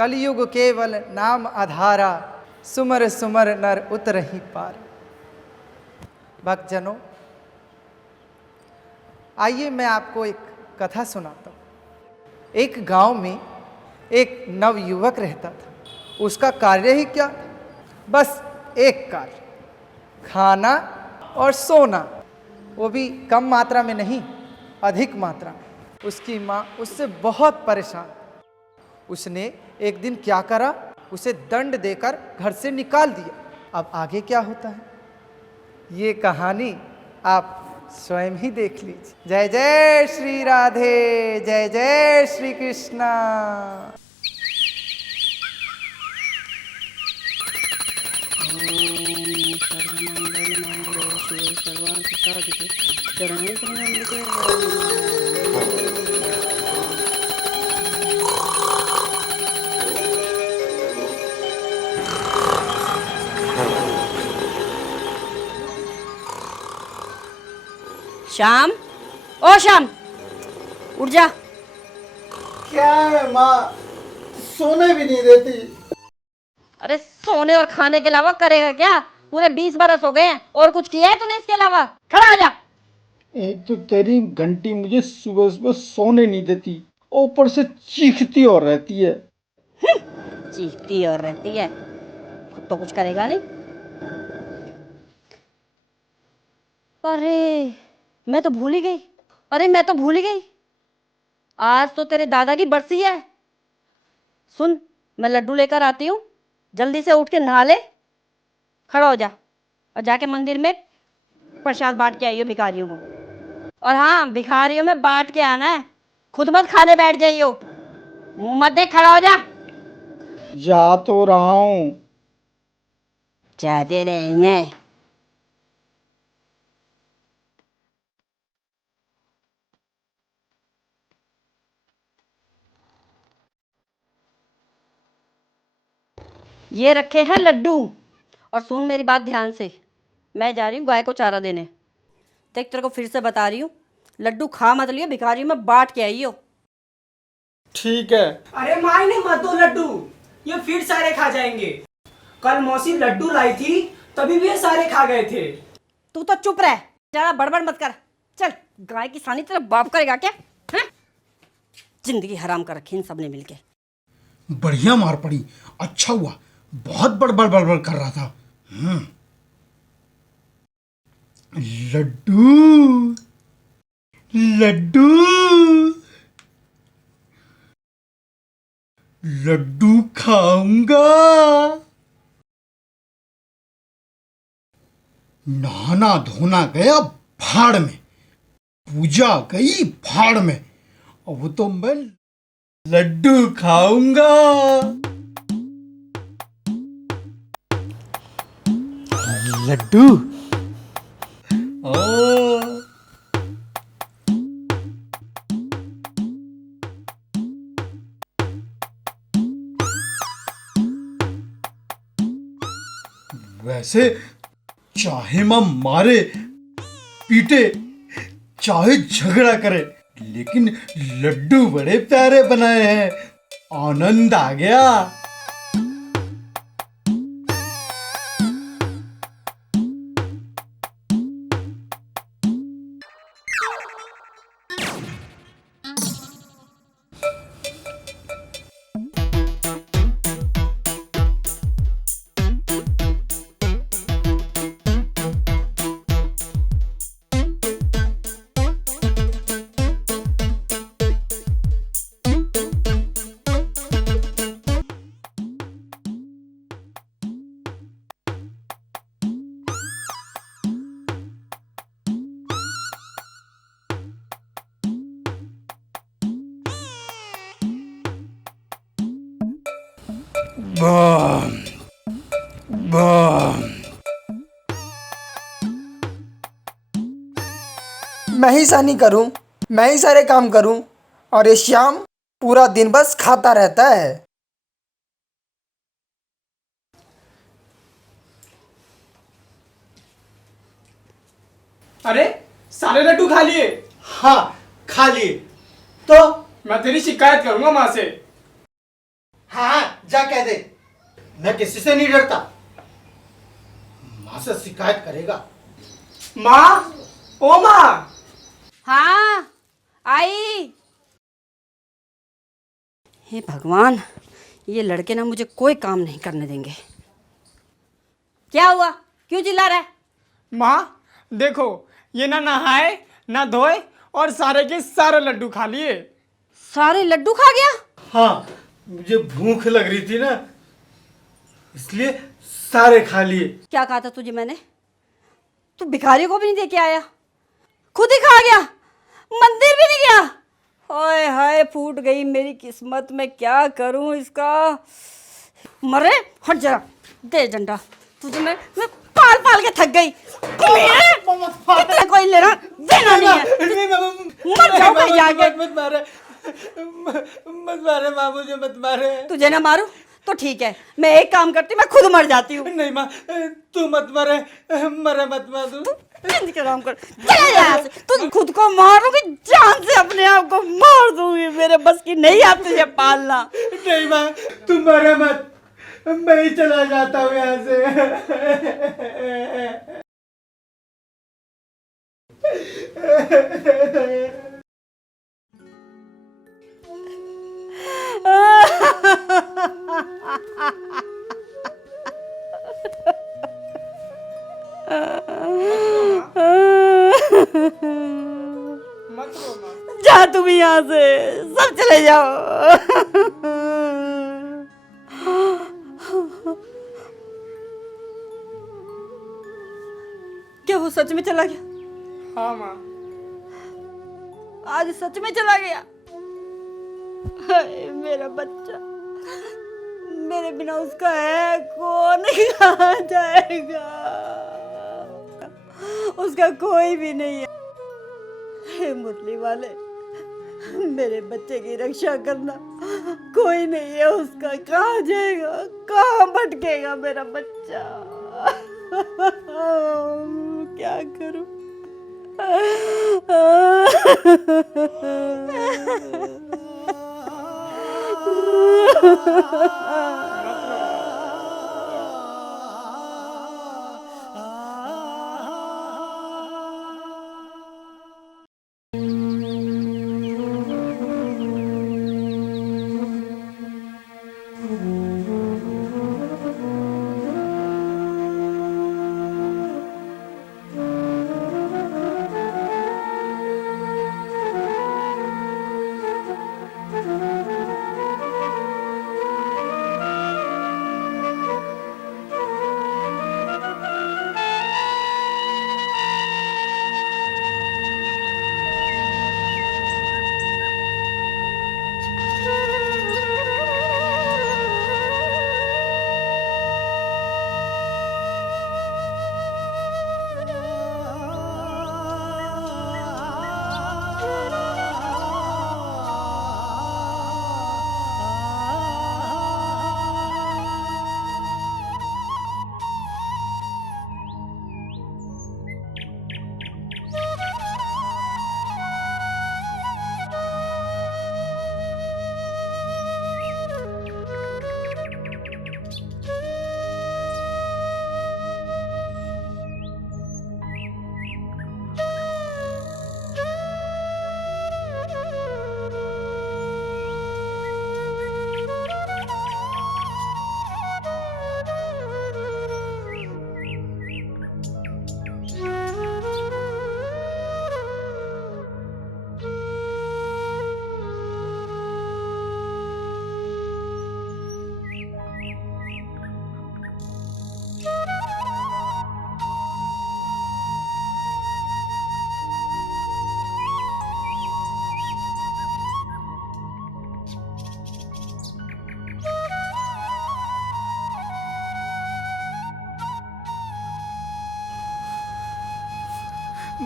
कलयुग केवल नाम आधारा, सुमर सुमर नर उतरहि पार। भक्तजनों, आइए मैं आपको एक कथा सुनाता हूँ। एक गांव में एक नवयुवक रहता था। उसका कार्य ही क्या था? बस एक कार्य, खाना और सोना, वो भी कम मात्रा में नहीं, अधिक मात्रा में। उसकी माँ उससे बहुत परेशान। उसने एक दिन क्या करा, उसे दंड देकर घर से निकाल दिया। अब आगे क्या होता है, ये कहानी आप स्वयं ही देख लीजिए। जय जय श्री राधे, जय जय श्री कृष्णा। श्याम, ओ श्याम, उठ जा। क्या है माँ, सोने भी नहीं देती। अरे सोने और खाने के अलावा करेगा क्या? पूरे 20 बरस हो गए हैं और कुछ किया है तूने इसके अलावा? खड़ा हो जा। एक तो तेरी घंटी मुझे सुबह सुबह सोने नहीं देती, ऊपर से चीखती और रहती है। चीखती और रहती है, खुद तो कुछ करेगा नहीं। अरे मैं तो भूल ही गई, आज तो तेरे दादा की बरसी है। सुन, मैं लड्डू लेकर आती हूँ, जल्दी से उठ के नहा ले, खड़ा हो जा और जाके मंदिर में प्रसाद बांट के आइयो भिखारियों को। और हाँ, भिखारियों में बांट के आना है, खुद मत खाने बैठ जाइयो। मुंह मत देख, खड़ा हो जा। जा तो रहा हूँ। जाते रहेंगे। ये रखे हैं लड्डू। और सुन मेरी बात ध्यान से, मैं जा रही हूँ गाय को चारा देने। देख, तेरे को फिर से बता रही हूँ, लड्डू खा मत लियो, भिखारियों में बांट के आइयो। ठीक है। अरे माँ, इन्हें मत दो लड्डू, ये फिर सारे खा जाएंगे। कल मौसी लड्डू लाई थी, तभी भी ये सारे खा गए थे। तू तो चुप रह, ज्यादा बड़बड़ मत कर। चल, गाय की सानी तेरा बाप करेगा क्या? हैं? जिंदगी हराम कर रखी इन सबने मिलके। बढ़िया मार पड़ी, अच्छा हुआ, बहुत बड़बड़ बड़बड़ कर रहा था। लड्डू लड्डू लड्डू खाऊंगा। नहाना धोना गया भाड़ में, पूजा गई भाड़ में, अब तो मैं लड्डू खाऊंगा। लड्डू वैसे चाहे मां मारे पीटे, चाहे झगड़ा करे, लेकिन लड्डू बड़े प्यारे बनाए हैं, आनंद आ गया। बम बम। मैं ही सानी करूं, मैं ही सारे काम करूं, और ये श्याम पूरा दिन बस खाता रहता है। अरे सारे लड्डू खा लिए? हाँ, खा लिए। तो मैं तेरी शिकायत करूंगा माँ से। हाँ जा कह दे, मैं किसी से नहीं डरता। माँ से शिकायत करेगा। माँ, ओ माँ। हाँ आई। हे भगवान, ये लड़के ना मुझे कोई काम नहीं करने देंगे। क्या हुआ, क्यों चिल्ला रहा है? माँ देखो, ये ना नहाए ना धोए और सारे के सारे लड्डू खा लिए। सारे लड्डू खा गया? हाँ, मुझे भूख लग रही थी ना, इसलिए सारे खा लिए। क्या कहा था तुझे मैंने? तू भिखारी को भी नहीं दे के आया, खुद ही खा गया, मंदिर भी नहीं गया। हाय हाय, फूट गई मेरी किस्मत, में क्या करूं इसका। मरे, हट जरा, दे डंडा। तुझे मैं पाल पाल के थक गई। कोई लेना देना नहीं है। मर जाओ कहीं जाके। मत मारे माँ, मुझे मत मारे। तुझे ना मारूं तो ठीक है, मैं एक काम करती हूँ, मैं खुद मर जाती हूँ। नहीं माँ, तू मत मारे, मरे मत मार तू। इंद के काम कर, चले जा यहाँ से। तू खुद को मारूंगी, जान से अपने आप को मार दूंगी। मेरे बस की नहीं आप तुझे पालना। नहीं माँ, तू मरे मत, मैं ही चला जाता हूँ यहाँ से। मत रो माँ। जा तुम यहाँ से, सब चले जाओ। क्या वो सच में चला गया? हाँ माँ। आज सच में चला गया। हाय मेरा बच्चा, मेरे बिना उसका है कौन, कहाँ जाएगा? उसका कोई भी नहीं है। हे मुरली वाले, मेरे बच्चे की रक्षा करना। कोई नहीं है उसका, कहाँ जाएगा, कहाँ भटकेगा मेरा बच्चा? क्या करूं?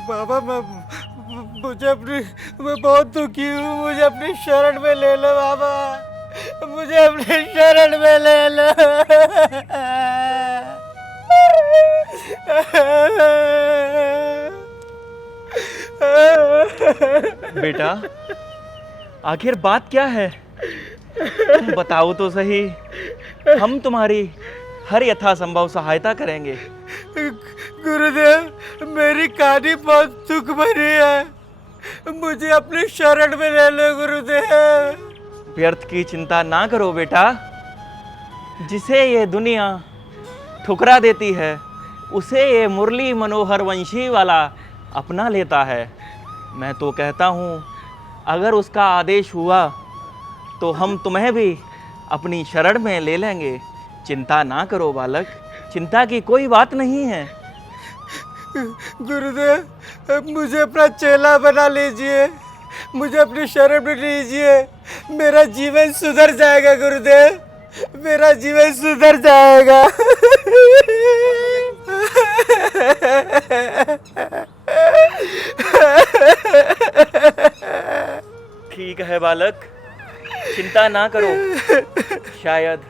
बाबा, मैं बहुत दुखी हूँ, मुझे अपनी शरण में ले लो बाबा, मुझे अपनी शरण में ले लो। बेटा, आखिर बात क्या है? तुम बताओ तो सही, हम तुम्हारी हर यथासंभव सहायता करेंगे। गुरुदेव, मेरी कहानी बहुत दुख भरी है, मुझे अपनी शरण में ले लो गुरुदेव। व्यर्थ की चिंता ना करो बेटा, जिसे ये दुनिया ठुकरा देती है उसे ये मुरली मनोहर वंशी वाला अपना लेता है। मैं तो कहता हूँ अगर उसका आदेश हुआ तो हम तुम्हें भी अपनी शरण में ले लेंगे। चिंता ना करो बालक, चिंता की कोई बात नहीं है। गुरुदेव, मुझे अपना चेला बना लीजिए, मुझे अपनी शरण में लीजिए, मेरा जीवन सुधर जाएगा गुरुदेव, मेरा जीवन सुधर जाएगा। ठीक है बालक, चिंता ना करो। शायद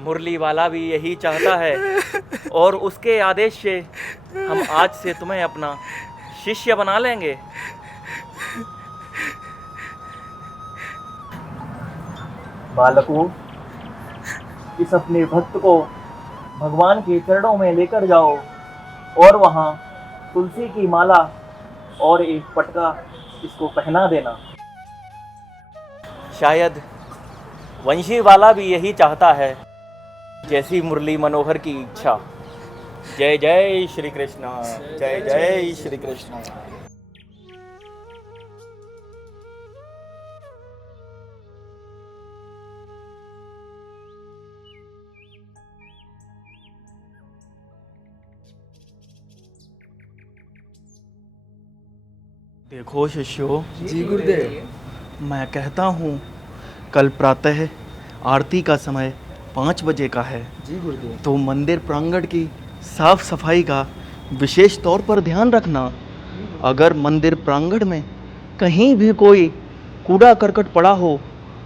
मुरली वाला भी यही चाहता है और उसके आदेश से हम आज से तुम्हें अपना शिष्य बना लेंगे। बालकों, इस अपने भक्त को भगवान के चरणों में लेकर जाओ और वहाँ तुलसी की माला और एक पटका इसको पहना देना। शायद वंशी वाला भी यही चाहता है, जैसी मुरली मनोहर की इच्छा। जय जय श्री कृष्ण, जय जय श्री कृष्ण। देखो शिष्यों, जी गुरुदेव। मैं कहता हूँ कल प्रातः आरती का समय 5 बजे का है। जी गुरुदेव। तो मंदिर प्रांगण की साफ सफाई का विशेष तौर पर ध्यान रखना। अगर मंदिर प्रांगण में कहीं भी कोई कूड़ा करकट पड़ा हो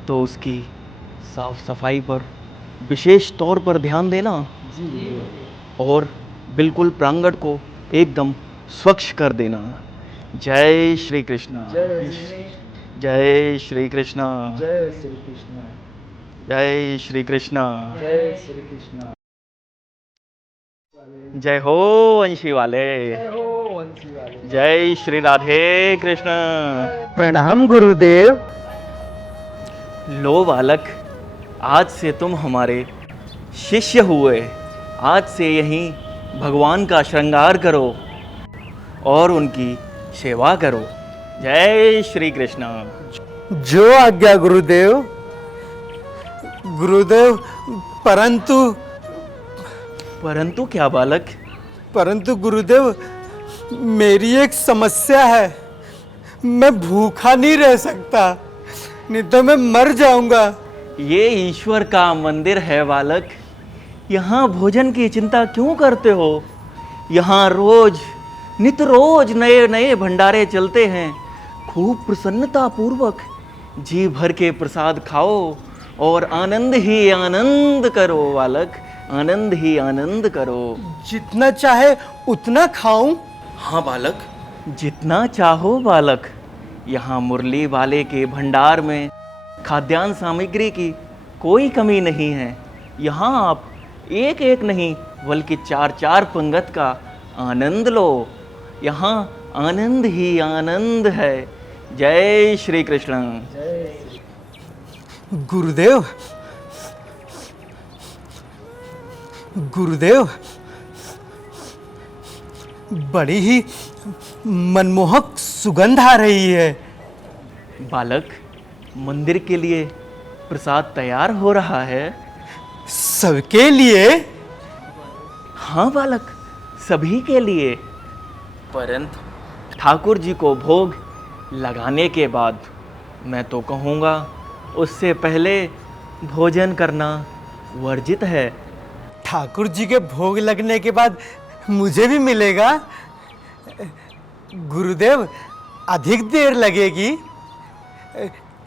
तो उसकी साफ सफाई पर विशेष तौर पर ध्यान देना। जी गुरुदेव। और बिल्कुल प्रांगण को एकदम स्वच्छ कर देना। जय श्री कृष्ण, जय श्री कृष्ण, जय श्री कृष्ण, जय श्री कृष्ण, जय श्री कृष्ण। जय हो वंशी वाले, जय हो वंशी वाले। जय श्री राधे कृष्ण। प्रणाम गुरुदेव। लो बालक, आज से तुम हमारे शिष्य हुए। आज से यहीं भगवान का श्रृंगार करो और उनकी सेवा करो। जय श्री कृष्ण। जो आज्ञा गुरुदेव। गुरुदेव, परंतु क्या बालक? परंतु गुरुदेव, मेरी एक समस्या है, मैं भूखा नहीं रह सकता, नहीं तो मैं मर जाऊंगा। ये ईश्वर का मंदिर है बालक, यहाँ भोजन की चिंता क्यों करते हो? यहाँ रोज नित रोज नए नए भंडारे चलते हैं। खूब प्रसन्नता पूर्वक जी भर के प्रसाद खाओ और आनंद ही आनंद करो बालक, आनंद ही आनंद करो। जितना चाहे उतना खाऊं? हाँ बालक, जितना चाहो बालक। यहाँ मुरली वाले के भंडार में खाद्यान्न सामग्री की कोई कमी नहीं है। यहाँ आप एक एक नहीं बल्कि 4-4 पंगत का आनंद लो। यहाँ आनंद ही आनंद है। जय श्री कृष्ण। गुरुदेव, गुरुदेव, बड़ी ही मनमोहक सुगंध आ रही है। बालक, मंदिर के लिए प्रसाद तैयार हो रहा है। सबके लिए? हाँ बालक, सभी के लिए। परंतु ठाकुर जी को भोग लगाने के बाद मैं तो कहूँगा उससे पहले भोजन करना वर्जित है। ठाकुर जी के भोग लगने के बाद मुझे भी मिलेगा? गुरुदेव, अधिक देर लगेगी?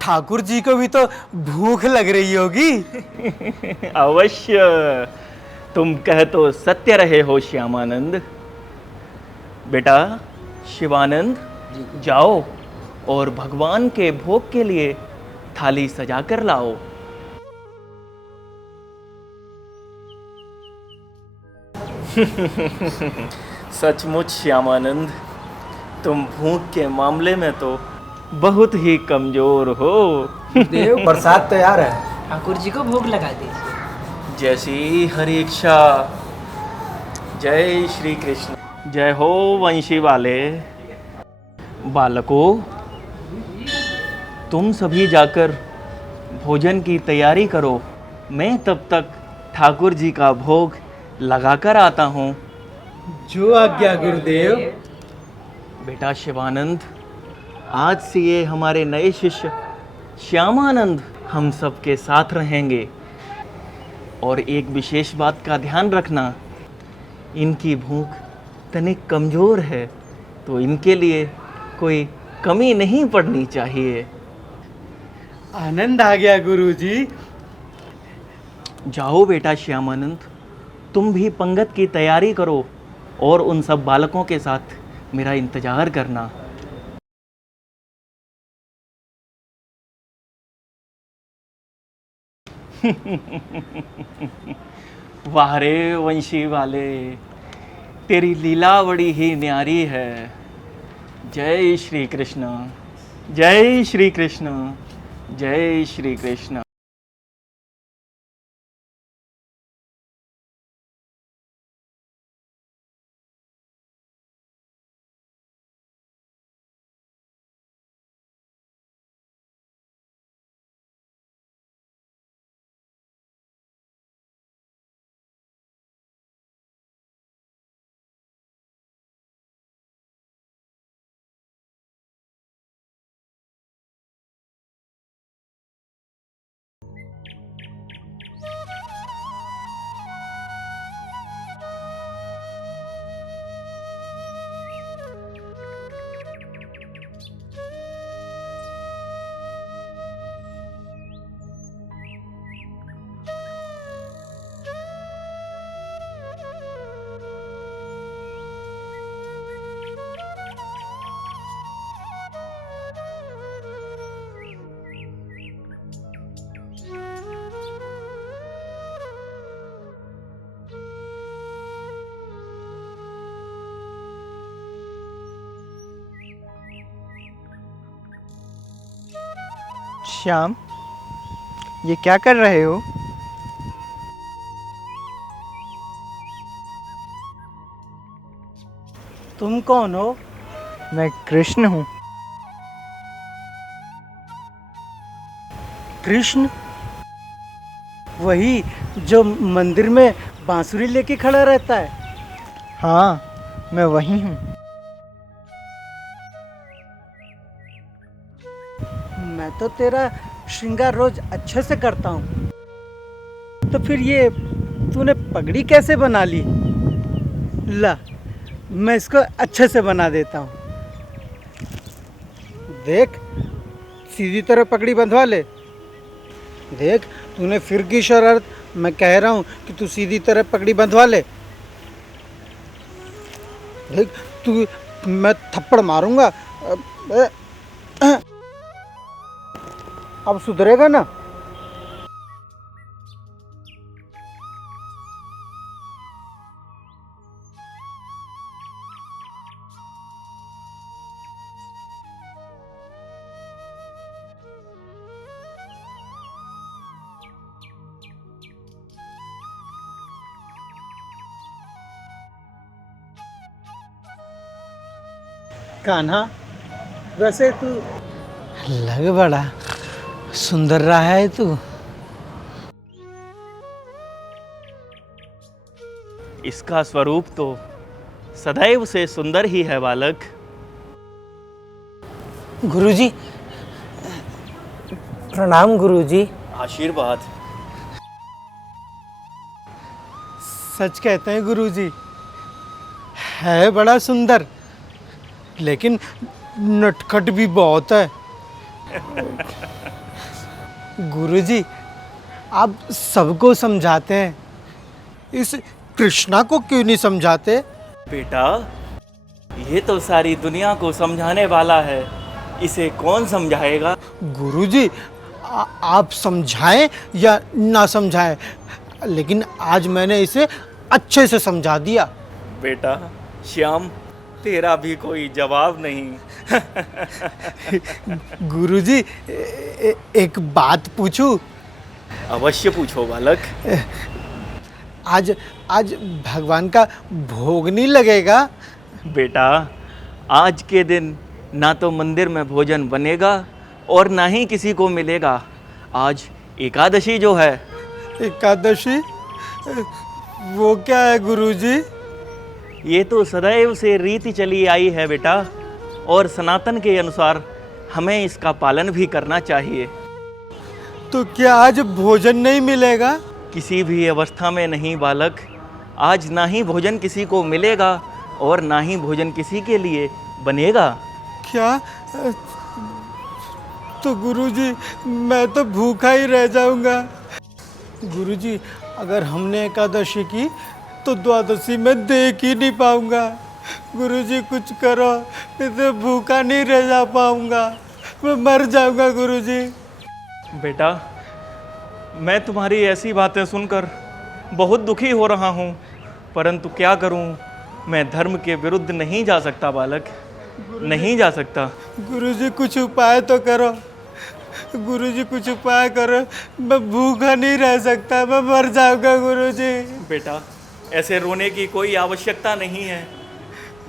ठाकुर जी को भी तो भूख लग रही होगी। अवश्य, तुम कह तो सत्य रहे हो श्यामानंद। बेटा शिवानंद, जाओ और भगवान के भोग के लिए थाली सजा कर लाओ। सचमुच श्यामानंद, तुम भूख के मामले में तो बहुत ही कमजोर हो। देव प्रसाद तैयार है। ठाकुर जी को भोग लगा दीजिए। जैसी हरि इच्छा। जय श्री कृष्ण। जय हो वंशी वाले। बालकों, तुम सभी जाकर भोजन की तैयारी करो। मैं तब तक ठाकुर जी का भोग लगाकर आता हूँ। जो आज्ञा गुरुदेव। बेटा शिवानंद, आज से ये हमारे नए शिष्य श्यामानंद हम सबके साथ रहेंगे। और एक विशेष बात का ध्यान रखना, इनकी भूख तनिक कमज़ोर है, तो इनके लिए कोई कमी नहीं पड़नी चाहिए। आनंद आ गया गुरुजी। जाओ बेटा श्यामानंद, तुम भी पंगत की तैयारी करो और उन सब बालकों के साथ मेरा इंतज़ार करना। वाह रे वंशी वाले, तेरी लीला बड़ी ही न्यारी है। जय श्री कृष्ण, जय श्री कृष्ण, जय श्री कृष्ण। श्याम, ये क्या कर रहे हो? तुम कौन हो? मैं कृष्ण हूँ। कृष्ण? वही जो मंदिर में बांसुरी लेके खड़ा रहता है? हाँ, मैं वही हूँ। मैं तो तेरा श्रृंगार रोज अच्छे से करता हूँ, तो फिर ये तूने पगड़ी कैसे बना ली? ला, मैं इसको अच्छे से बना देता हूँ। देख, सीधी तरह पगड़ी बंधवा ले। देख, तूने फिर की शरारत। मैं कह रहा हूँ कि तू सीधी तरह पगड़ी बंधवा ले। देख, तू, मैं थप्पड़ मारूंगा। अब सुधरेगा ना? कान्हा, वैसे तू लग बड़ा सुंदर रहा है तू। इसका स्वरूप तो सदैव से सुंदर ही है बालक। गुरुजी, प्रणाम गुरुजी। आशीर्वाद। सच कहते हैं गुरुजी, है बड़ा सुंदर, लेकिन नटखट भी बहुत है। गुरुजी, आप सबको समझाते हैं, इस कृष्णा को क्यों नहीं समझाते? बेटा, ये तो सारी दुनिया को समझाने वाला है, इसे कौन समझाएगा? गुरुजी, आप समझाएं या ना समझाएं, लेकिन आज मैंने इसे अच्छे से समझा दिया। बेटा श्याम, तेरा भी कोई जवाब नहीं। गुरुजी एक बात पूछूं? अवश्य पूछो बालक। आज आज भगवान का भोग नहीं लगेगा? बेटा आज के दिन ना तो मंदिर में भोजन बनेगा और ना ही किसी को मिलेगा। आज एकादशी जो है। एकादशी वो क्या है गुरुजी? ये तो सदैव से रीति चली आई है बेटा, और सनातन के अनुसार हमें इसका पालन भी करना चाहिए। तो क्या आज भोजन नहीं मिलेगा? किसी भी अवस्था में नहीं बालक। आज ना ही भोजन किसी को मिलेगा और ना ही भोजन किसी के लिए बनेगा। क्या? तो गुरुजी मैं तो भूखा ही रह जाऊंगा। गुरुजी अगर हमने एकादशी की तो द्वादशी में देख ही नहीं पाऊंगा। गुरुजी कुछ करो, नहीं तो भूखा नहीं रह जा पाऊंगा, मैं मर जाऊंगा गुरुजी। बेटा मैं तुम्हारी ऐसी बातें सुनकर बहुत दुखी हो रहा हूँ, परंतु क्या करूँ, मैं धर्म के विरुद्ध नहीं जा सकता बालक, नहीं जा सकता। गुरुजी कुछ उपाय तो करो, गुरुजी कुछ उपाय करो, मैं भूखा नहीं रह सकता, मैं मर जाऊंगा गुरुजी। बेटा ऐसे रोने की कोई आवश्यकता नहीं है।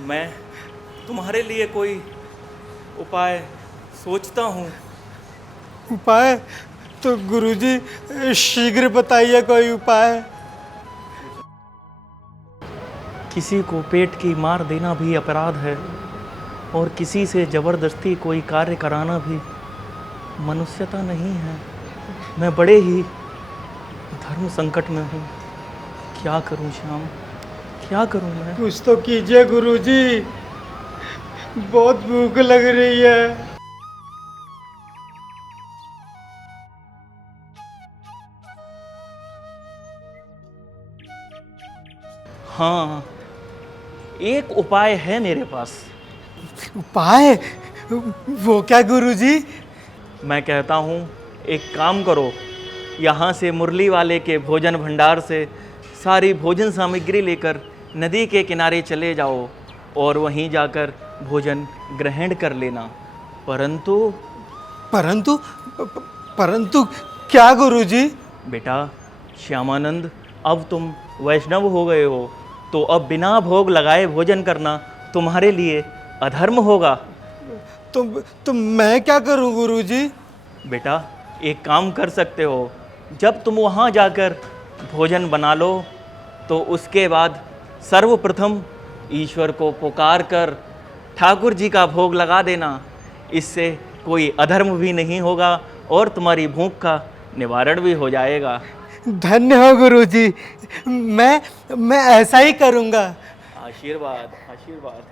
मैं तुम्हारे लिए कोई उपाय सोचता हूँ। उपाय? तो गुरुजी शीघ्र बताइए कोई उपाय। किसी को पेट की मार देना भी अपराध है, और किसी से ज़बरदस्ती कोई कार्य कराना भी मनुष्यता नहीं है। मैं बड़े ही धर्म संकट में हूँ। क्या करूँ श्याम, क्या करूँ मैं? कुछ तो कीजिए गुरुजी, बहुत भूख लग रही है। हाँ, एक उपाय है मेरे पास। उपाय? वो क्या गुरुजी? मैं कहता हूँ एक काम करो, यहाँ से मुरली वाले के भोजन भंडार से सारी भोजन सामग्री लेकर नदी के किनारे चले जाओ और वहीं जाकर भोजन ग्रहण कर लेना। परंतु परंतु परंतु क्या गुरुजी? बेटा श्यामानंद, अब तुम वैष्णव हो गए हो, तो अब बिना भोग लगाए भोजन करना तुम्हारे लिए अधर्म होगा। तो मैं क्या करूं गुरुजी? बेटा एक काम कर सकते हो, जब तुम वहाँ जाकर भोजन बना लो तो उसके बाद सर्वप्रथम ईश्वर को पुकार कर ठाकुर जी का भोग लगा देना। इससे कोई अधर्म भी नहीं होगा और तुम्हारी भूख का निवारण भी हो जाएगा। धन्य हो गुरुजी, मैं ऐसा ही करूंगा। आशीर्वाद आशीर्वाद।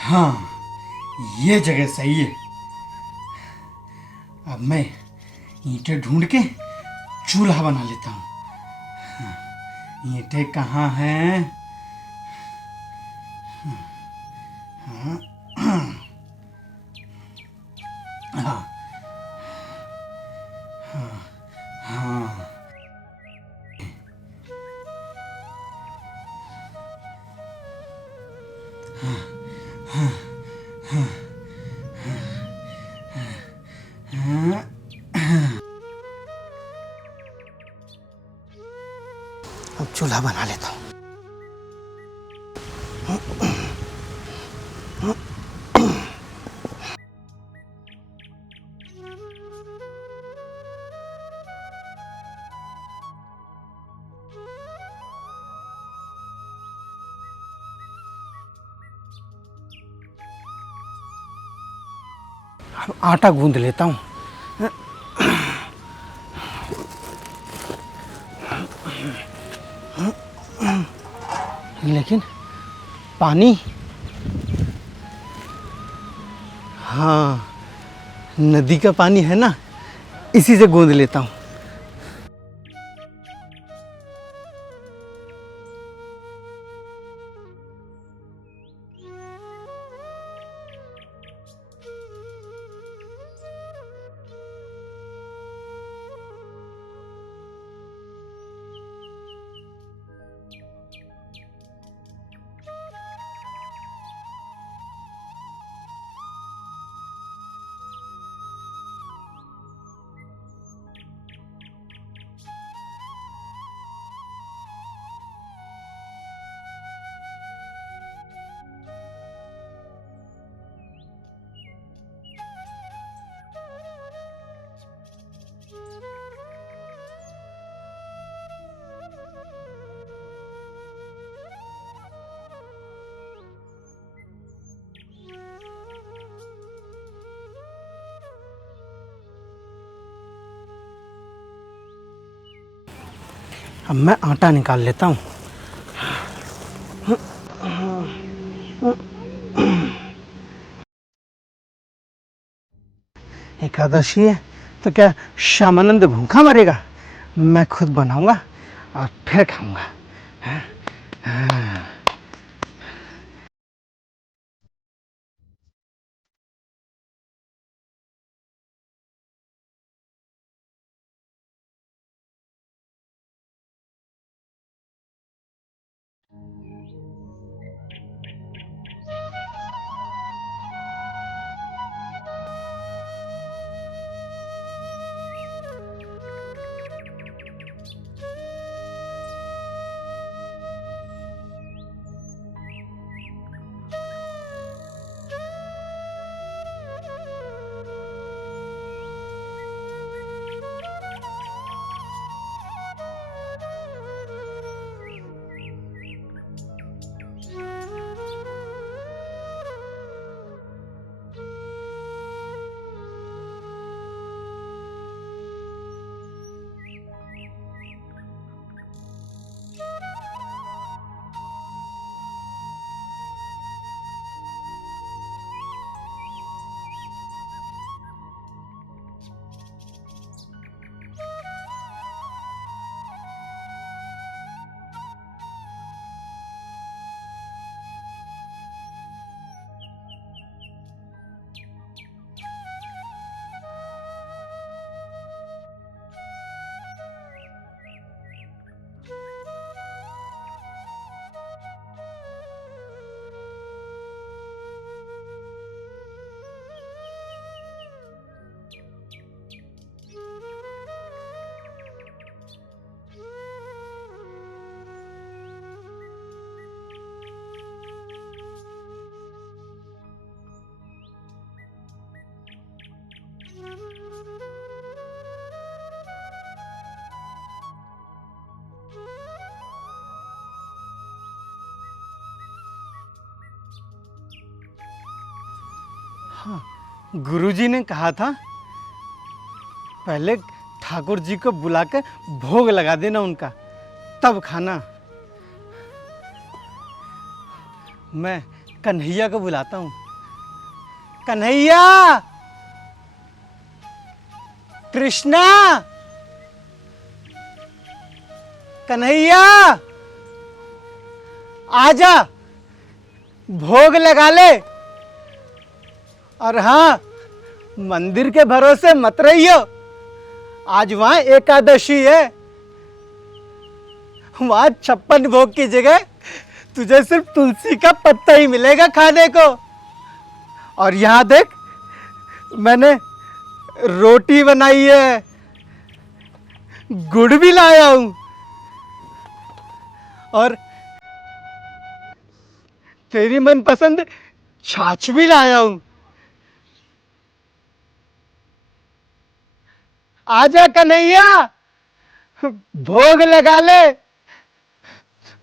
हाँ, ये जगह सही है। अब मैं ईंटें ढूंढ के चूल्हा बना लेता हूँ। हाँ, ईंटें कहाँ हैं? हाँ, हाँ, हाँ, हाँ, हाँ। अब चूल्हा बना लेता हूँ। अब आटा गूंद लेता हूँ। लेकिन पानी, हाँ नदी का पानी है ना, इसी से गूंद लेता हूँ। अब मैं आटा निकाल लेता हूँ। एकादशी है तो क्या श्यामानंद भूखा मरेगा? मैं खुद बनाऊंगा और फिर खाऊंगा। हाँ, गुरुजी ने कहा था पहले ठाकुर जी को बुलाकर भोग लगा देना उनका, तब खाना। मैं कन्हैया को बुलाता हूँ। कन्हैया, कृष्णा, कन्हैया, आजा, भोग लगा ले। और हाँ, मंदिर के भरोसे मत रहियो, आज वहां एकादशी है। वहां 56 भोग की जगह तुझे सिर्फ तुलसी का पत्ता ही मिलेगा खाने को। और यहाँ देख, मैंने रोटी बनाई है, गुड़ भी लाया हूं। और तेरी मनपसंद छाछ भी लाया हूं। आजा कन्हैया, भोग लगा ले।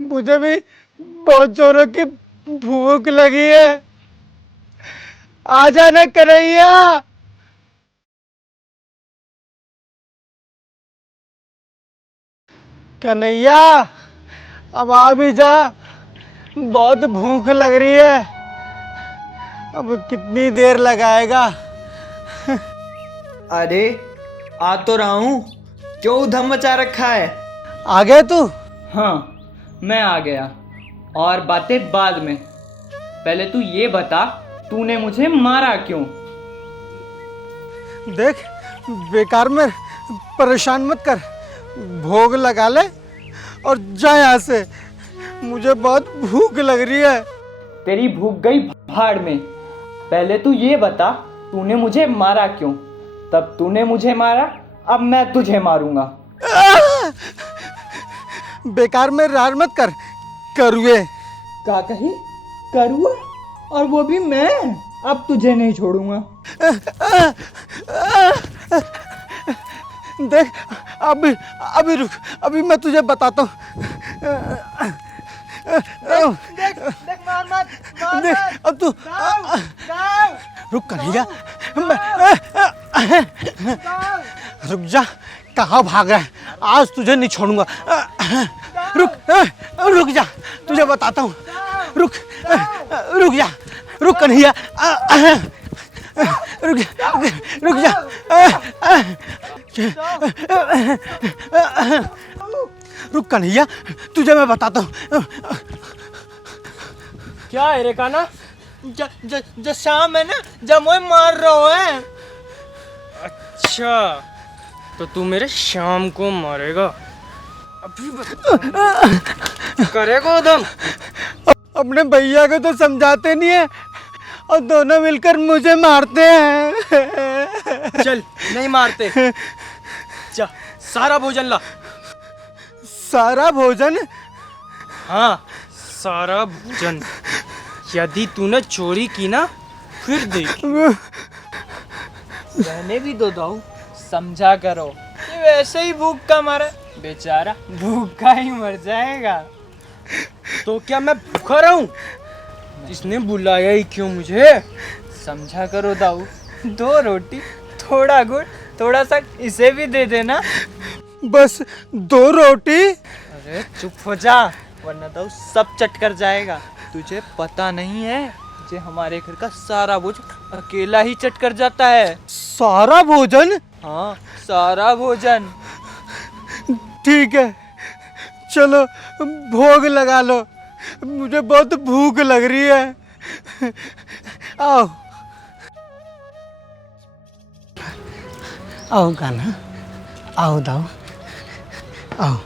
मुझे भी बहुत जोरों की भूख लगी है। आजा ना कन्हैया। कन्हैया, अब आ भी जा, बहुत भूख लग रही है। अब कितनी देर लगाएगा? अरे आ तो रहा हूँ, क्यों उधम मचा रखा है? आ गए तू? हाँ, मैं आ गया। और बातें बाद में, पहले तू ये बता, तूने मुझे मारा क्यों? देख, बेकार में परेशान मत कर। भोग लगा ले और जा यहाँ से। मुझे बहुत भूख लग रही है। तेरी भूख गई भाड़ में। पहले तू ये बता, तूने मुझे मारा क्यों? तब तूने मुझे मारा, अब मैं तुझे मारूंगा। बेकार में रार मत कर, करुए। क्या कही? करूँ? और वो भी मैं? अब तुझे नहीं छोड़ूंगा। देख, अभी रुक, अभी मैं तुझे बताता हूँ। देख मार मत, देख, अब तू रुक कन्हैया। रुक जा, कहाँ भाग रहा है? आज तुझे नहीं छोड़ूंगा। रुक, रुक जा, तुझे बताता हूँ। रुक, रुक जा, रुक कन्हैया। रुक जा, रुक जा। रुक कन्हैया, तुझे मैं बताता हूँ। क्या है रे काना? जो शाम है ना, जब मुझे मार रहा है। अच्छा, तो तू मेरे शाम को मारेगा? अभी करेगा उधम? अपने भैया को तो समझाते नहीं है और दोनों मिलकर मुझे मारते हैं। चल, नहीं मारते। जा, सारा भोजन ला। सारा भोजन? हाँ, सारा भोजन। यदि तूने चोरी की ना, फिर देख। रहने भी दो दाऊ, समझा करो। ये वैसे ही भूख का मारा, बेचारा भूखा ही मर जाएगा। तो क्या मैं भूखा रहूं? इसने बुलाया ही क्यों मुझे? समझा करो दाऊ, 2 रोटी, थोड़ा गुड़, थोड़ा सा इसे भी दे देना। बस 2 रोटी? अरे चुप हो जा, वरना दाऊ सब चट कर जाएगा। तुझे पता नहीं है, तुझे हमारे घर का सारा भोजन अकेला ही चट कर जाता है। सारा भोजन? हाँ, सारा भोजन। ठीक है, चलो भोग लगा लो। मुझे बहुत भूख लग रही है। आओ, आओ कान्हा, आओ दाऊ, आओ।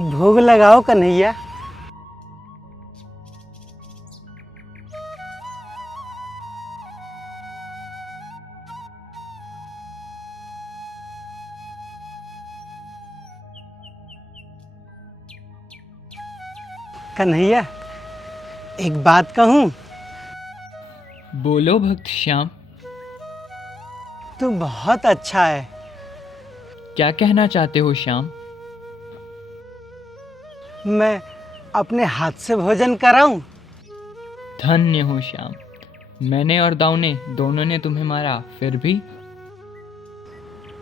भोग लगाओ कन्हैया। कन्हैया, एक बात कहूँ? बोलो भक्त श्याम। तू बहुत अच्छा है। क्या कहना चाहते हो श्याम? मैं अपने हाथ से भोजन कराऊं? धन्य हो श्याम। मैंने और दाऊने दोनों ने तुम्हें मारा, फिर भी?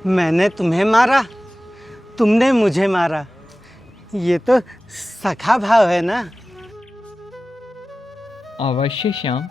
मैंने तुम्हें मारा, तुमने मुझे मारा। ये तो सखा भाव है ना? अवश्य श्याम।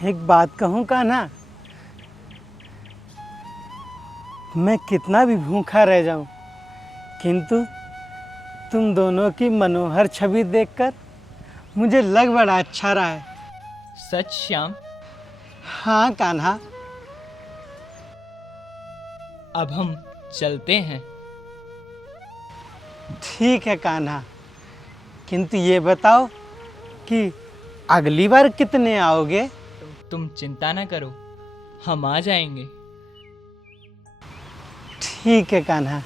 एक बात कहूँ कान्हा, मैं कितना भी भूखा रह जाऊं, किंतु तुम दोनों की मनोहर छवि देखकर मुझे लग बड़ा अच्छा रहा है। सच श्याम? हाँ कान्हा। अब हम चलते हैं। ठीक है कान्हा, किंतु ये बताओ कि अगली बार कितने आओगे? तुम चिंता ना करो, हम आ जाएंगे। ठीक है कान्हा।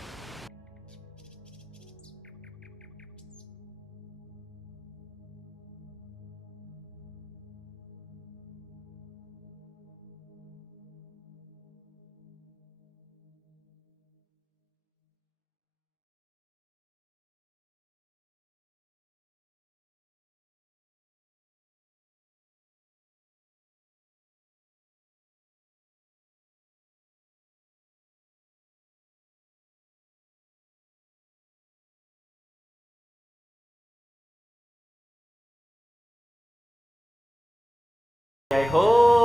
जय हो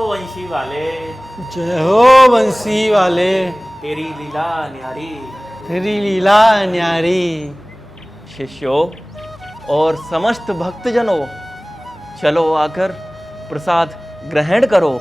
वंशी वाले, जय हो बंसी वाले, तेरी लीला न्यारी। तेरी लीला न्यारी। शिष्यों और समस्त भक्तजनों, चलो आकर प्रसाद ग्रहण करो।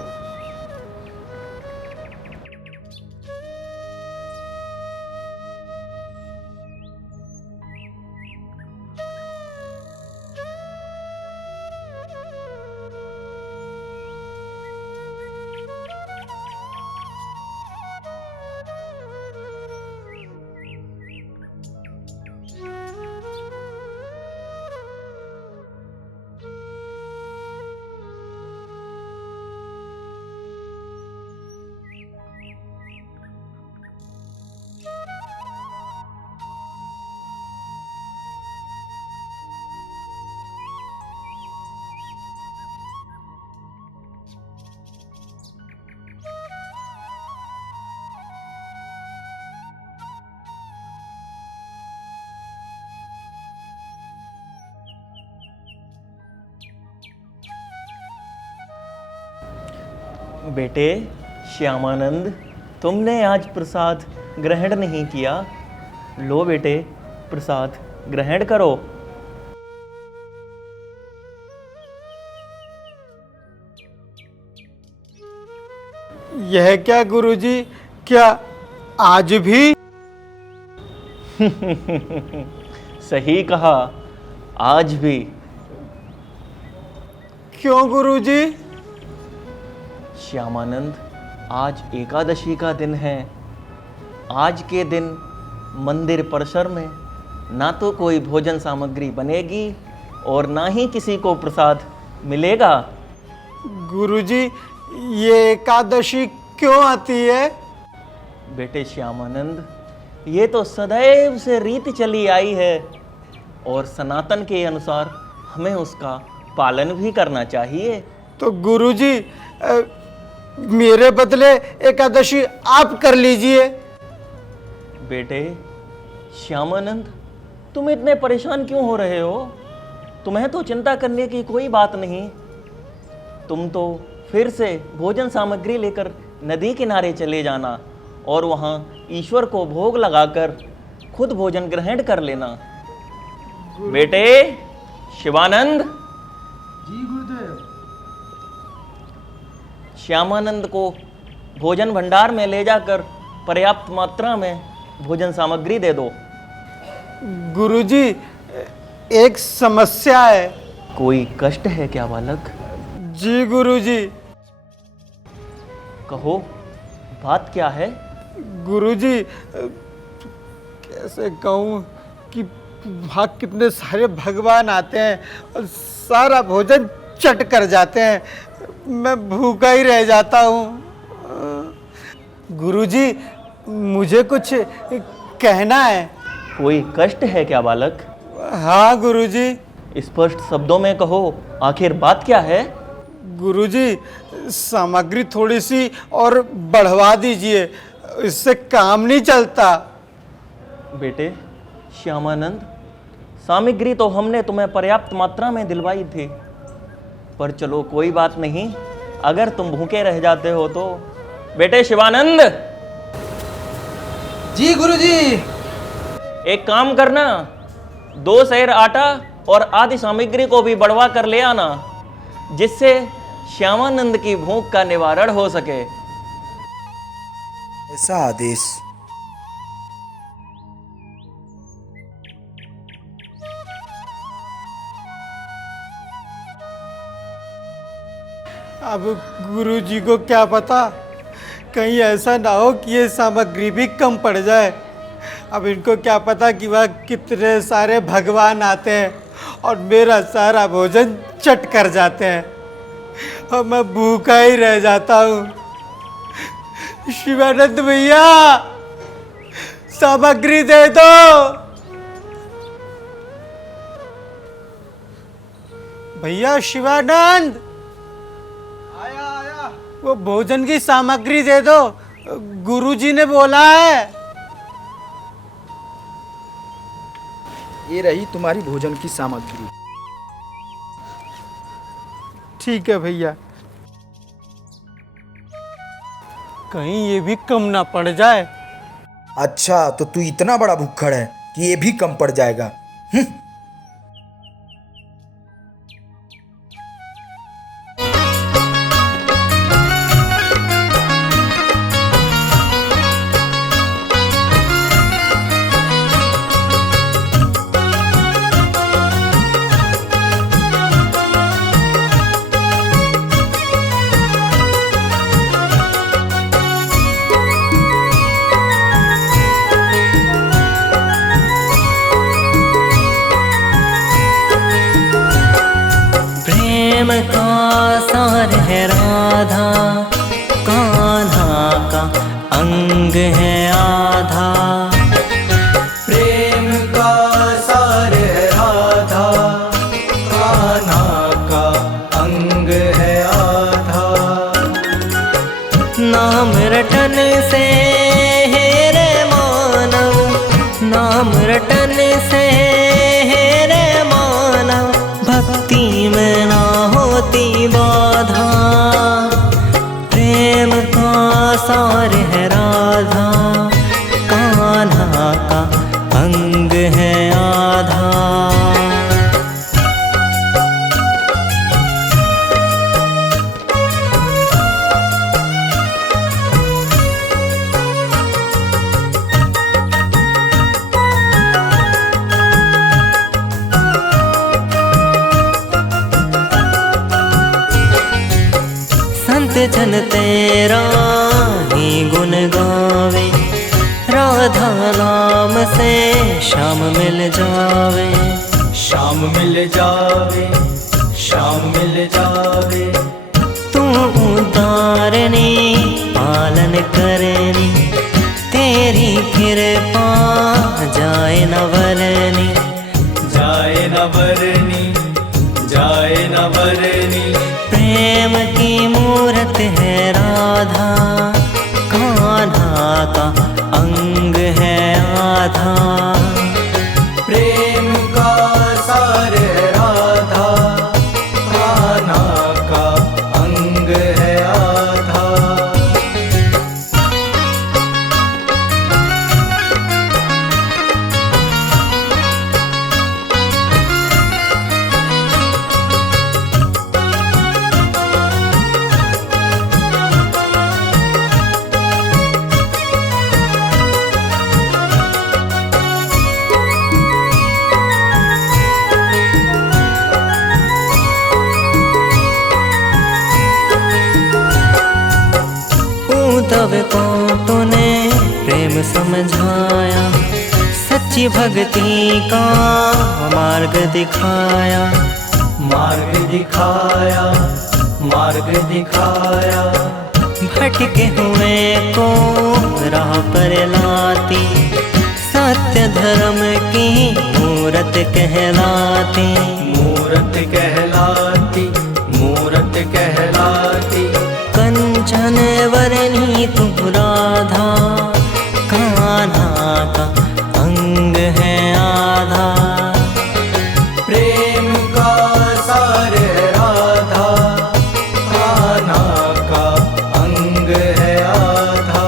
बेटे श्यामानंद, तुमने आज प्रसाद ग्रहण नहीं किया। लो बेटे, प्रसाद ग्रहण करो। यह क्या गुरुजी, क्या आज भी? सही कहा, आज भी। क्यों गुरुजी? श्यामानंद, आज एकादशी का दिन है। आज के दिन मंदिर परिसर में ना तो कोई भोजन सामग्री बनेगी और ना ही किसी को प्रसाद मिलेगा। गुरुजी, ये एकादशी क्यों आती है? बेटे श्यामानंद, ये तो सदैव से रीत चली आई है और सनातन के अनुसार हमें उसका पालन भी करना चाहिए। तो गुरुजी, मेरे बदले एकादशी आप कर लीजिए। बेटे श्यामानंद, तुम इतने परेशान क्यों हो रहे हो? तुम्हें तो चिंता करने की कोई बात नहीं। तुम तो फिर से भोजन सामग्री लेकर नदी किनारे चले जाना और वहाँ ईश्वर को भोग लगाकर खुद भोजन ग्रहण कर लेना। बेटे शिवानंद। जी गुरुदेव। श्यामानंद को भोजन भंडार में ले जाकर पर्याप्त मात्रा में भोजन सामग्री दे दो। गुरुजी, एक समस्या है। कोई कष्ट है क्या बालक? जी गुरुजी। कहो, बात क्या है? गुरुजी, कैसे कहूँ कि वहाँ कितने सारे भगवान आते हैं और सारा भोजन चट कर जाते हैं। मैं भूखा ही रह जाता हूँ। गुरुजी, मुझे कुछ कहना है। कोई कष्ट है क्या बालक? हाँ गुरुजी। स्पष्ट शब्दों में कहो, आखिर बात क्या है? गुरुजी, सामग्री थोड़ी सी और बढ़वा दीजिए, इससे काम नहीं चलता। बेटे श्यामानंद, सामग्री तो हमने तुम्हें पर्याप्त मात्रा में दिलवाई थी, पर चलो कोई बात नहीं, अगर तुम भूखे रह जाते हो तो। बेटे शिवानंद। जी गुरुजी। एक काम करना, 2 सेर आटा और आदि सामग्री को भी बढ़वा कर ले आना, जिससे श्यामानंद की भूख का निवारण हो सके। ऐसा आदेश। अब गुरुजी को क्या पता, कहीं ऐसा ना हो कि ये सामग्री भी कम पड़ जाए। अब इनको क्या पता कि वह कितने सारे भगवान आते हैं और मेरा सारा भोजन चट कर जाते हैं और मैं भूखा ही रह जाता हूँ। शिवानंद भैया, सामग्री दे दो। भैया शिवानंद, आया। वो भोजन की सामग्री दे दो, गुरुजी ने बोला है। ये रही तुम्हारी भोजन की सामग्री। ठीक है भैया, कहीं ये भी कम ना पड़ जाए। अच्छा, तो तू इतना बड़ा भुक्खड़ है कि ये भी कम पड़ जाएगा? प्रेम का सार है राधा, कान्हा का अंग है आधा। प्रेम का सार है राधा, कान्हा का अंग है आधा। नाम रटन से है रे मानव, नाम रटन से है रे मानव, भक्ति में ना होती बाधा। प्रेम का सार है राधा, कान्हा का अंग है आधा। संत जन तेरा ही गुण गावे, राधा नाम से श्याम मिल जावे। शाम मिल जावे, श्याम मिल जावे। तू उतारनी पालन करनी, तेरी कृपा जाए न वरनी, जाए न वरनी, जाए न वरनी। प्रेम की मूरत है राधा, कान्हा का अंग है आधा। प्रेम का सार है राधा, कान्हा का अंग है आधा। उद्धव को तूने प्रेम समझाया, सच्ची भक्ति का मार्ग दिखाया, मार्ग दिखाया, मार्ग दिखाया। भटके हुए को राह पर लाती, सत्य धर्म की मूरत कहलाती, मूरत कहलाती, मूरत कहलाती। कंचन वरनी तू राधा, कान्हा का अंग है आधा। प्रेम का सार है राधा, कान्हा का अंग है आधा।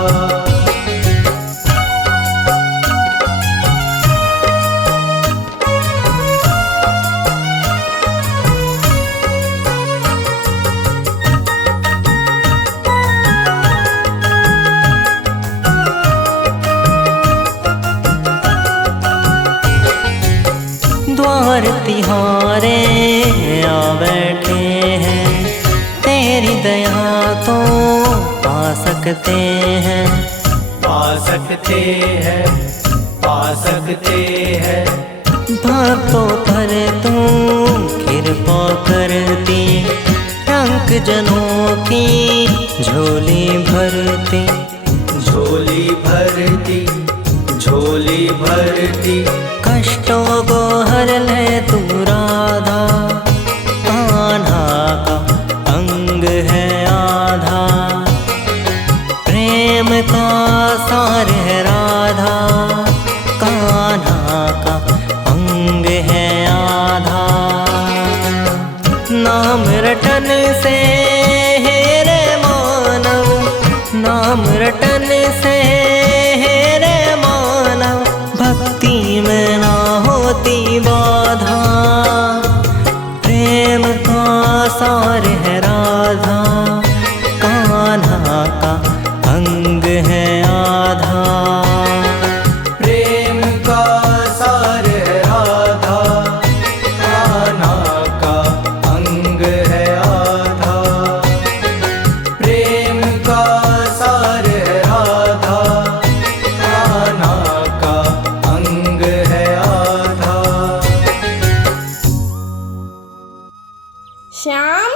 द्वार तिहारे आ बैठे हैं, तेरी दया तो पा सकते हैं, पा सकते हैं, पा सकते हैं। भक्तों पर तू कृपा करती, रंग जनों की झोली भरती, झोली भरती, झोली भरती। कष्टों को हर ले तू राधा, कान्हा का अंग है आधा। प्रेम का सार है राधा, कान्हा का अंग है आधा। नाम रटन से है रे मानव, नाम रटन से है रे मानव। भक्ति में ना होती बाधा, प्रेम का सार है राधा, कान्हा का अंग है आधा। प्रेम का सार है राधा, कान्हा का अंग है आधा। प्रेम का सार है राधा, कान्हा का अंग है आधा। श्याम,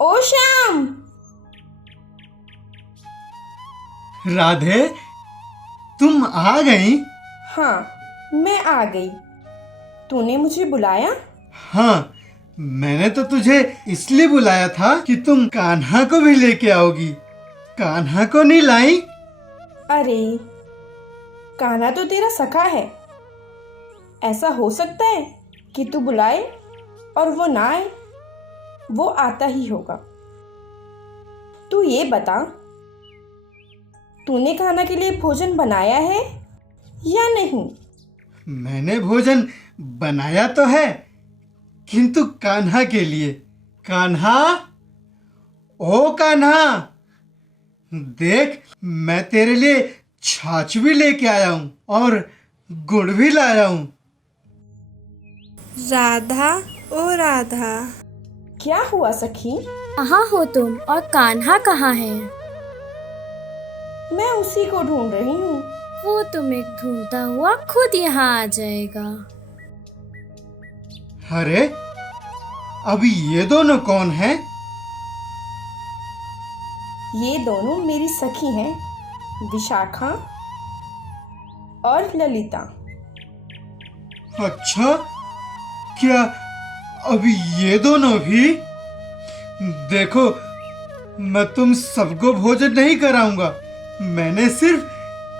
ओ श्याम। राधे, तुम आ गई? हाँ, मैं आ गई। तूने मुझे बुलाया? हाँ, मैंने तो तुझे इसलिए बुलाया था कि तुम कान्हा को भी लेके आओगी। कान्हा को नहीं लाई? अरे, कान्हा तो तेरा सखा है। ऐसा हो सकता है कि तू बुलाए और वो ना आए? वो आता ही होगा। तू ये बता, तूने कान्हा के लिए भोजन बनाया है या नहीं? मैंने भोजन बनाया तो है, किंतु कान्हा के लिए। कान्हा, ओ कान्हा, देख मैं तेरे लिए छाछ भी लेके आया हूँ और गुड़ भी लाया हूँ। राधा, ओ राधा। क्या हुआ सखी? कहाँ हो तुम और कान्हा कहाँ है? मैं उसी को ढूंढ रही हूँ। वो तुम्हें ढूंढता हुआ खुद यहाँ आ जाएगा। अरे, अभी ये दोनों कौन हैं? ये दोनों मेरी सखी हैं, विशाखा और ललिता। अच्छा, क्या अभी ये दोनों भी? देखो, मैं तुम सबको भोजन नहीं कराऊंगा। मैंने सिर्फ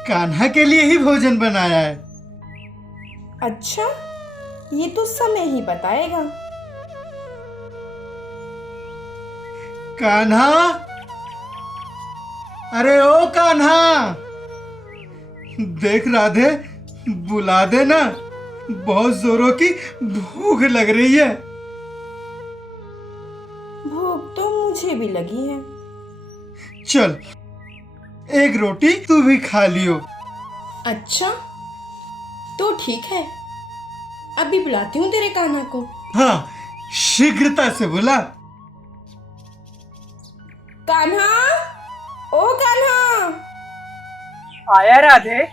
कान्हा के लिए ही भोजन बनाया है। अच्छा, ये तो समय ही बताएगा। कान्हा, अरे ओ कान्हा, देख राधे, बुला दे ना, बहुत जोरों की भूख लग रही है। भूख तो मुझे भी लगी है। चल, एक रोटी तू भी खा लियो। अच्छा, तो ठीक है, अभी बुलाती हूँ तेरे कान्हा को। हाँ, शीघ्रता से बुला। कान्हा, ओ कान्हा। आया राधे।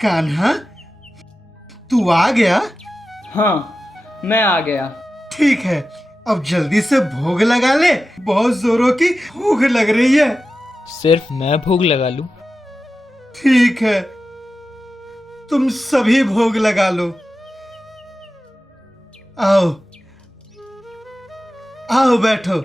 कान्हा, तू आ गया? हाँ, मैं आ गया। ठीक है, अब जल्दी से भोग लगा ले, बहुत जोरों की भूख लग रही है। सिर्फ मैं भोग लगा लूं? ठीक है, तुम सभी भोग लगा लो। आओ आओ, बैठो।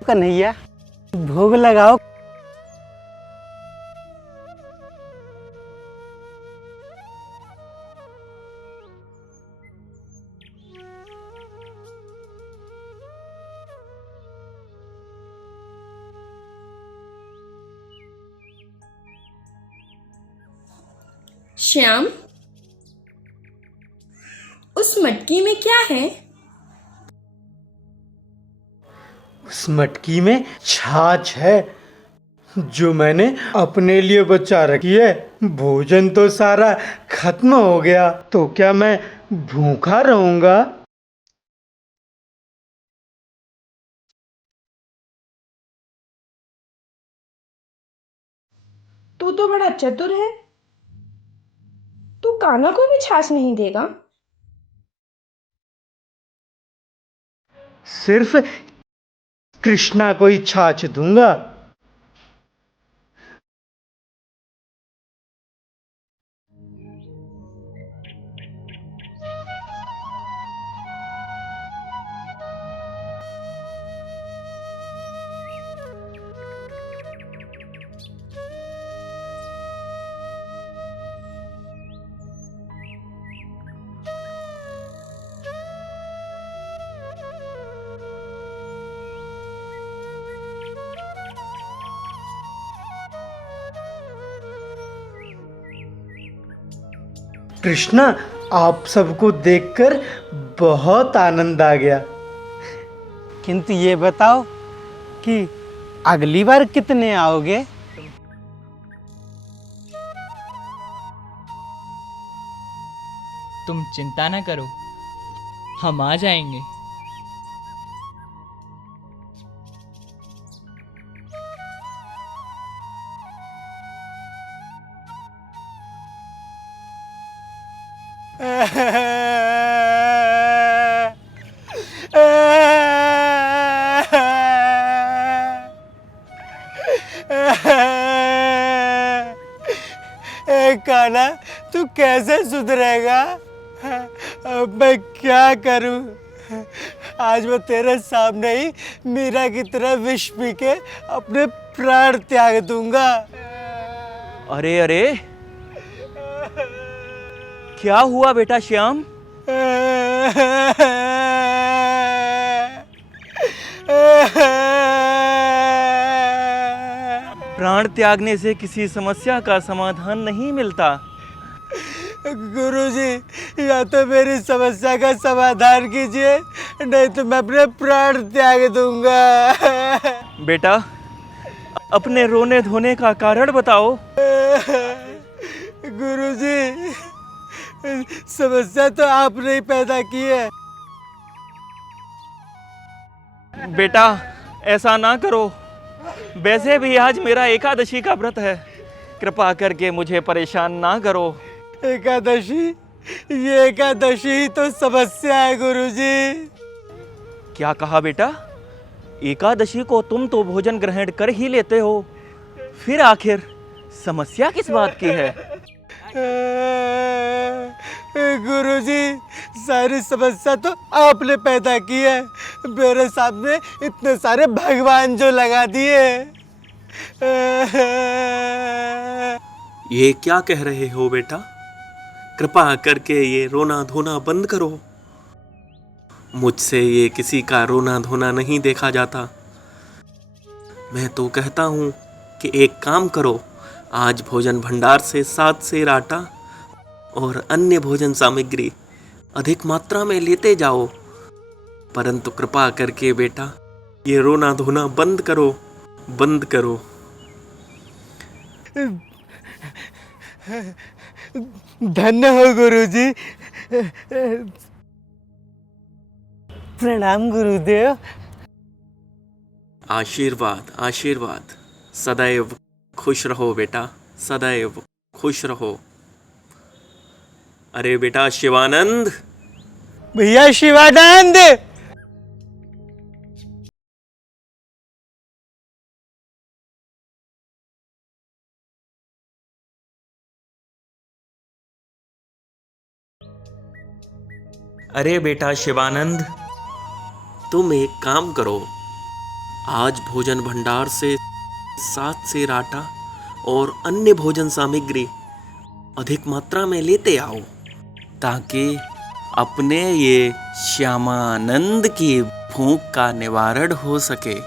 कन्हैया, भोग लगाओ। श्याम, उस मटकी में क्या है? उस मटकी में छाछ है, जो मैंने अपने लिए बचा रखी है। भोजन तो सारा खत्म हो गया, तो क्या मैं भूखा रहूंगा? तू तो बड़ा चतुर है, तू कान्हा को भी छाछ नहीं देगा? सिर्फ कृष्णा को ही छाछ दूंगा। कृष्णा, आप सबको देखकर बहुत आनंद आ गया। किंतु ये बताओ कि अगली बार कितने आओगे? तुम चिंता न करो, हम आ जाएंगे। कान्हा, तू कैसे सुधरेगा? अब मैं क्या करूं? आज मैं तेरे सामने ही मीरा की तरह विष पी के अपने प्राण त्याग दूंगा। अरे अरे, क्या हुआ बेटा श्याम? प्राण त्यागने से किसी समस्या का समाधान नहीं मिलता। गुरुजी, या तो मेरी समस्या का समाधान कीजिए, नहीं तो मैं अपने प्राण त्याग दूंगा। बेटा, अपने रोने धोने का कारण बताओ। गुरुजी, समस्या तो आपने ही पैदा की है। बेटा, ऐसा ना करो। वैसे भी आज मेरा एकादशी का व्रत है। कृपा करके मुझे परेशान ना करो। एकादशी? ये एकादशी ही तो समस्या है गुरुजी। क्या कहा बेटा? एकादशी को तुम तो भोजन ग्रहण कर ही लेते हो, फिर आखिर समस्या किस बात की है? गुरुजी, सारी समस्या तो आपने पैदा की है। मेरे सामने इतने सारे भगवान जो लगा दिए। ये क्या कह रहे हो बेटा? कृपा करके ये रोना धोना बंद करो। मुझसे ये किसी का रोना धोना नहीं देखा जाता। मैं तो कहता हूँ कि एक काम करो, आज भोजन भंडार से 7 सेर आटा और अन्य भोजन सामग्री अधिक मात्रा में लेते जाओ, परंतु कृपा करके बेटा ये रोना धोना बंद करो, बंद करो। धन्य हो गुरुजी। प्रणाम गुरुदेव। आशीर्वाद आशीर्वाद। सदैव खुश रहो बेटा, सदैव खुश रहो। अरे बेटा शिवानंद। भैया शिवानंद। अरे बेटा शिवानंद, तुम एक काम करो, आज भोजन भंडार से 7 सेर आटा और अन्य भोजन सामग्री अधिक मात्रा में लेते आओ, ताकि अपने ये श्यामानंद की भूख का निवारण हो सके।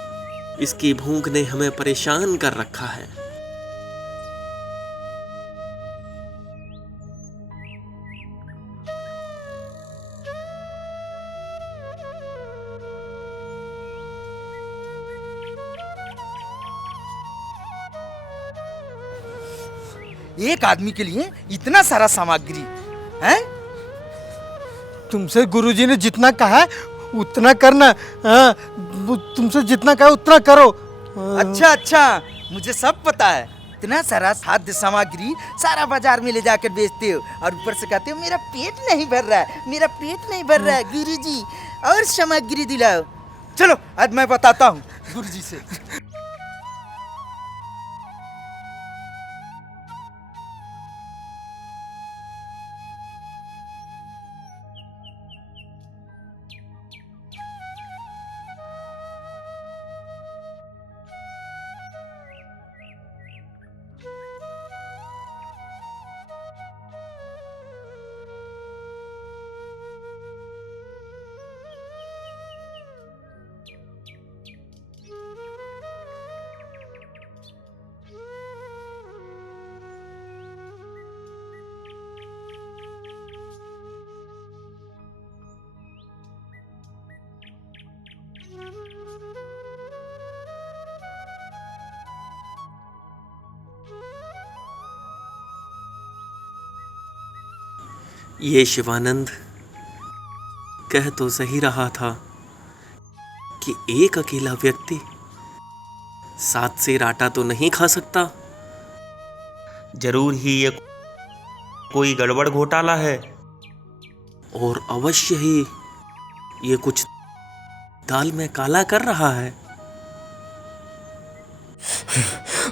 इसकी भूख ने हमें परेशान कर रखा है। एक आदमी के लिए इतना सारा सामग्री है? तुमसे गुरुजी ने जितना कहा है उतना करना। हाँ, तुमसे जितना कहा उतना करो। अच्छा अच्छा, मुझे सब पता है। इतना सारा खाद्य सामग्री सारा बाजार में ले जाकर बेचते हो और ऊपर से कहते हो मेरा पेट नहीं भर रहा है, मेरा पेट नहीं भर रहा है। गुरुजी और सामग्री दिलाओ। चलो आज मैं बताता हूँ गुरुजी से। ये शिवानंद कह तो सही रहा था कि एक अकेला व्यक्ति 7 सेर आटा तो नहीं खा सकता। जरूर ही ये कोई गड़बड़ घोटाला है। और अवश्य ही ये कुछ दाल में काला कर रहा है।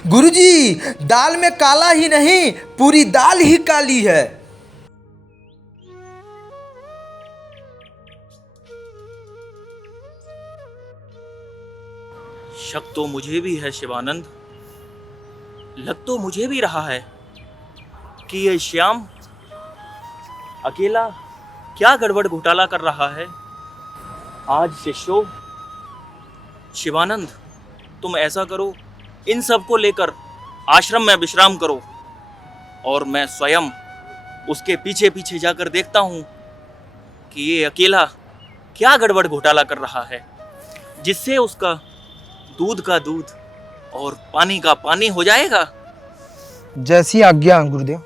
गुरुजी, दाल में काला ही नहीं, पूरी दाल ही काली है। शक तो मुझे भी है शिवानंद, लग तो मुझे भी रहा है कि ये श्याम अकेला क्या गड़बड़ घोटाला कर रहा है। आज शिष्यों, शिवानंद तुम ऐसा करो, इन सब को लेकर आश्रम में विश्राम करो और मैं स्वयं उसके पीछे पीछे जाकर देखता हूँ कि ये अकेला क्या गड़बड़ घोटाला कर रहा है, जिससे उसका दूध का दूध और पानी का पानी हो जाएगा। जैसी आज्ञा गुरुदेव।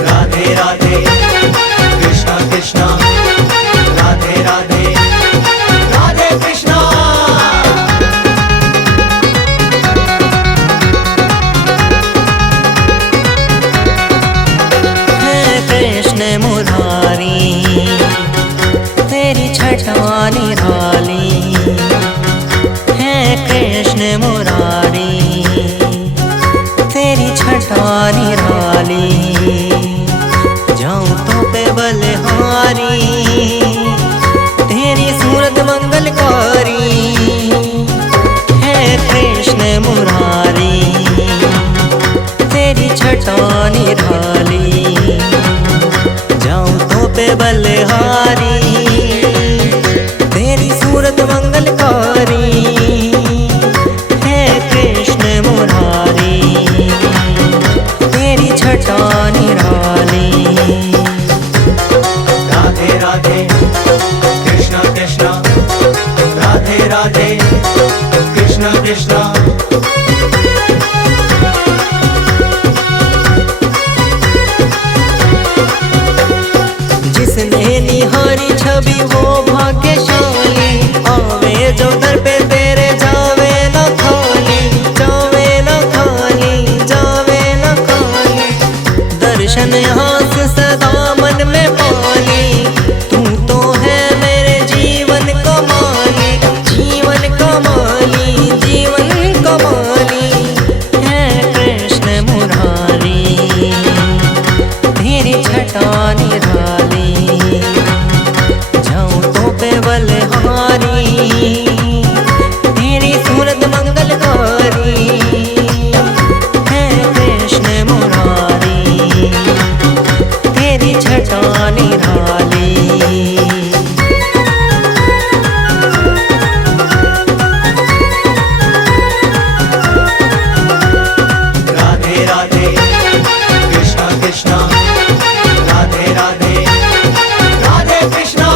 राधे राधे कृष्णा कृष्णा, राधे राधे राधे कृष्णा। है कृष्ण मुरारी तेरी छटा निराली, है कृष्ण मुरारी तेरी छटा निराली। जाऊं तो पे बलहारी तेरी सूरत मंगलकारी, है कृष्ण मुरारी तेरी छटा निराली। जाऊं तो पे बलहारी तेरी सूरत मंगलकारी, है कृष्ण मुरारी तेरी छटा निराली। राधे राधे कृष्णा कृष्णा, राधे राधे कृष्णा कृष्णा। जिसने निहारी छवि वो भाग्यशाली, आवे जो दर पे तेरे जावे न खाली, जावे न खाली, जावे न खाली। दर्शन यहाँ से सदा मन में पाली, तू तो है मेरे जीवन का माली, जीवन का माली, जीवन का माली। है कृष्ण मुरारी तेरी छटा निराली। जाऊं तो पे बलहारी तेरी सूरत मंगलकारी, है कृष्ण मुरारी तेरी छटा निराली। राधे राधे कृष्णा कृष्णा, राधे राधे राधे कृष्णा।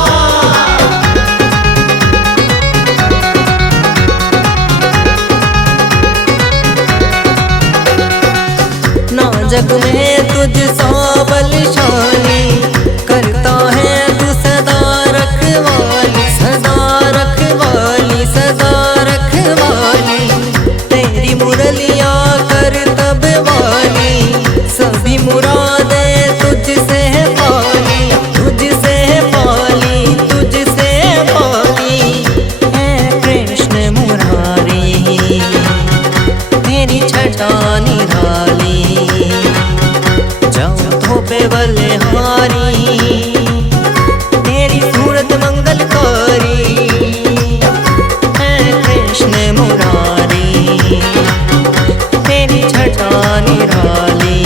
ना जग में तुझ सा बलशाली, करता है तू सदा रखवाली, सदा रखवाली, सदा रखवाली। तेरी मुरलिया कर तब वाली, सभी मुरादें तुझसे है पाली, तुझसे है पाली, तुझसे है पाली। है कृष्ण मुरारी तेरी छटा निराली। जाऊं तो पे बलहारी तेरी सूरत मंगलकारी, है कृष्ण मुरारी तेरी छटा निराली।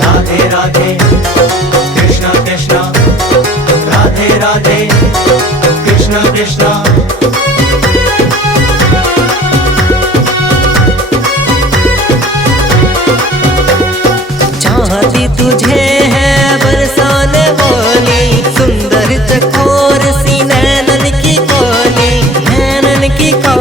राधे राधे कृष्णा कृष्णा, राधे राधे कृष्णा कृष्णा। चाहती तुझे है बरसाने वाली, सुंदर चकोर सी नैनन की काली, नैनन की काली।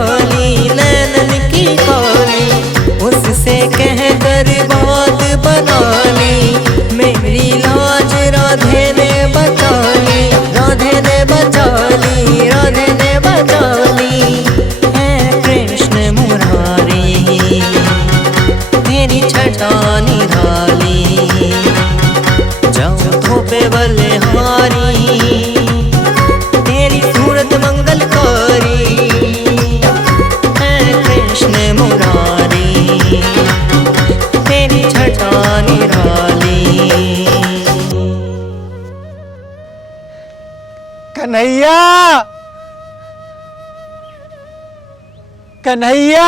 कन्हैया,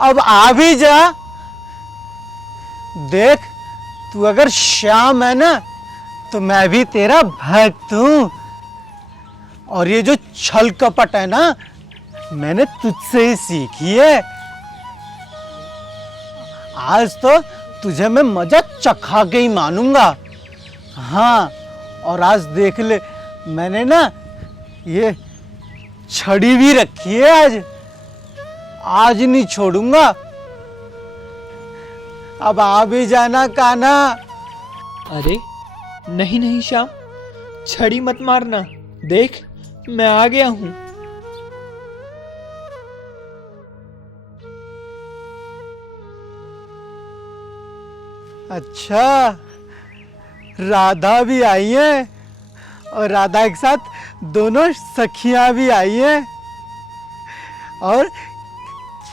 अब आ भी जा। देख, तू अगर श्याम है ना, तो मैं भी तेरा भक्त हूं। और ये जो छल कपट है ना, मैंने तुझसे ही सीखी है। आज तो तुझे मैं मजा चखा के ही मानूंगा। हाँ, और आज देख ले, मैंने ना ये छड़ी भी रखी है। आज नहीं छोड़ूंगा। अब आ भी जाना कान्हा। अरे नहीं नहीं श्याम, छड़ी मत मारना। देख, मैं आ गया हूं। अच्छा, राधा भी आई है, और राधा के साथ दोनों सखियां भी आई हैं, और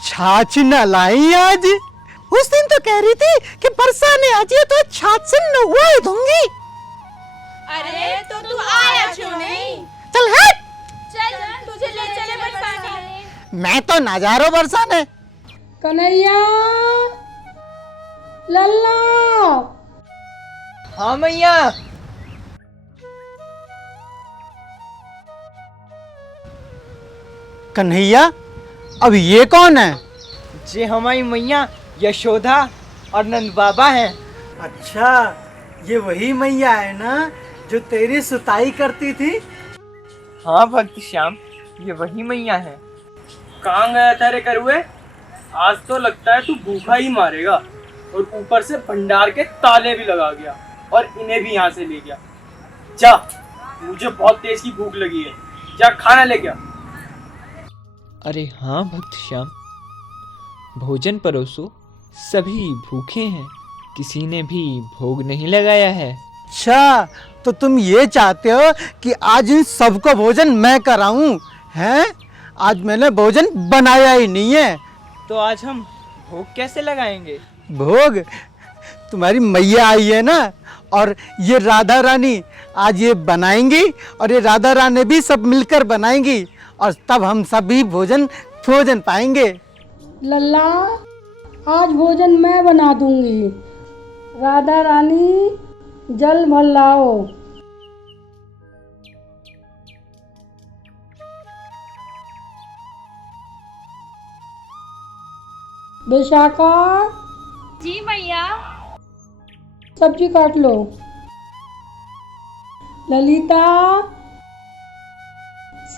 छाछ न लाई आज। उस दिन तो कह रही थी कि बरसा ने आज ये तो छाछ से नहुआ दूंगी। अरे तो तू आया क्यों नहीं? चल हट। चल तुझे ले चले बरसाने। मैं तो नजारो बरसाने। कन्हैया, लल्ला। हाँ मैया। कन्हैया, अब ये कौन है? ये हमारी मैया यशोदा और नंद बाबा हैं। अच्छा, ये वही मैया है ना जो तेरी सुताई करती थी? हाँ भक्त श्याम, ये वही मैया है। कहाँ गया था रे करुए? आज तो लगता है तू भूखा ही मारेगा, और ऊपर से भंडार के ताले भी लगा गया और इन्हें भी यहाँ से ले गया। जा, मुझे बहुत तेज की भूख लगी है, जा खाना लेके आ। अरे हाँ भक्त श्याम, भोजन परोसो, सभी भूखे हैं, किसी ने भी भोग नहीं लगाया है। अच्छा, तो तुम ये चाहते हो कि आज इन सबको भोजन मैं कराऊं, हैं? आज मैंने भोजन बनाया ही नहीं है। तो आज हम भोग कैसे लगाएंगे? भोग तुम्हारी मैया आई है ना, और ये राधा रानी आज ये बनाएंगी, और ये राधा रानी भी सब मिलकर बनाएंगी, और तब हम सभी भोजन पाएंगे। लल्ला, आज भोजन मैं बना दूंगी। राधा रानी, जल भर लाओ। विशाखा। जी मैया। सब्जी काट लो। ललिता,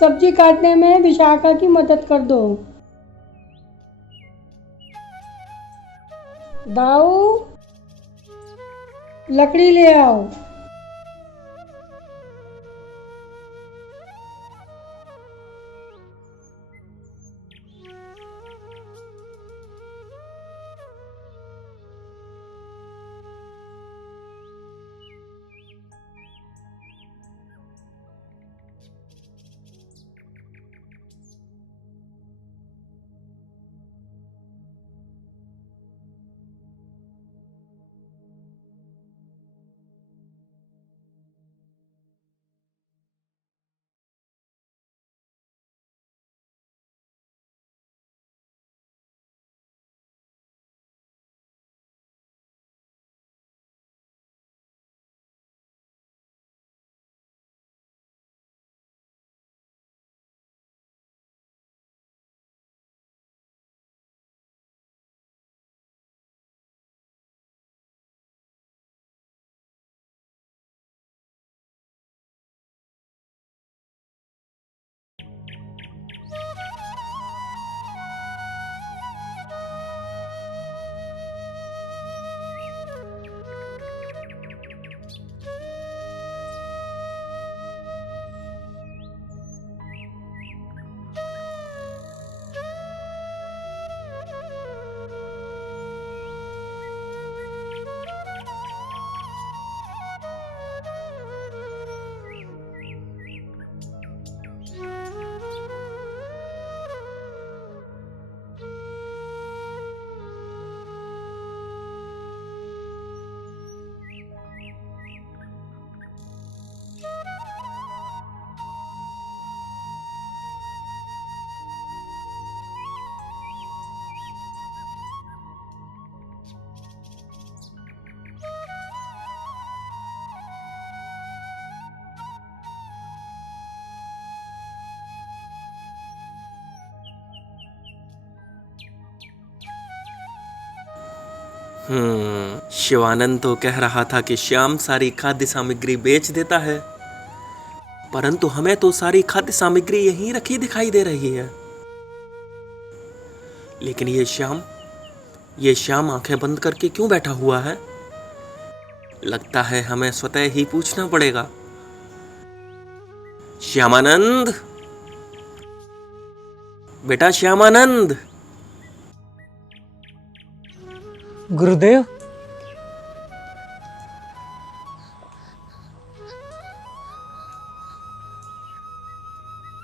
सब्जी काटने में विशाखा की मदद कर दो। दाऊ, लकड़ी ले आओ। शिवानंद तो कह रहा था कि श्याम सारी खाद्य सामग्री बेच देता है, परंतु हमें तो सारी खाद्य सामग्री यहीं रखी दिखाई दे रही है। लेकिन ये श्याम आंखें बंद करके क्यों बैठा हुआ है? लगता है हमें स्वतः ही पूछना पड़ेगा। श्यामानंद, बेटा श्यामानंद। गुरुदेव,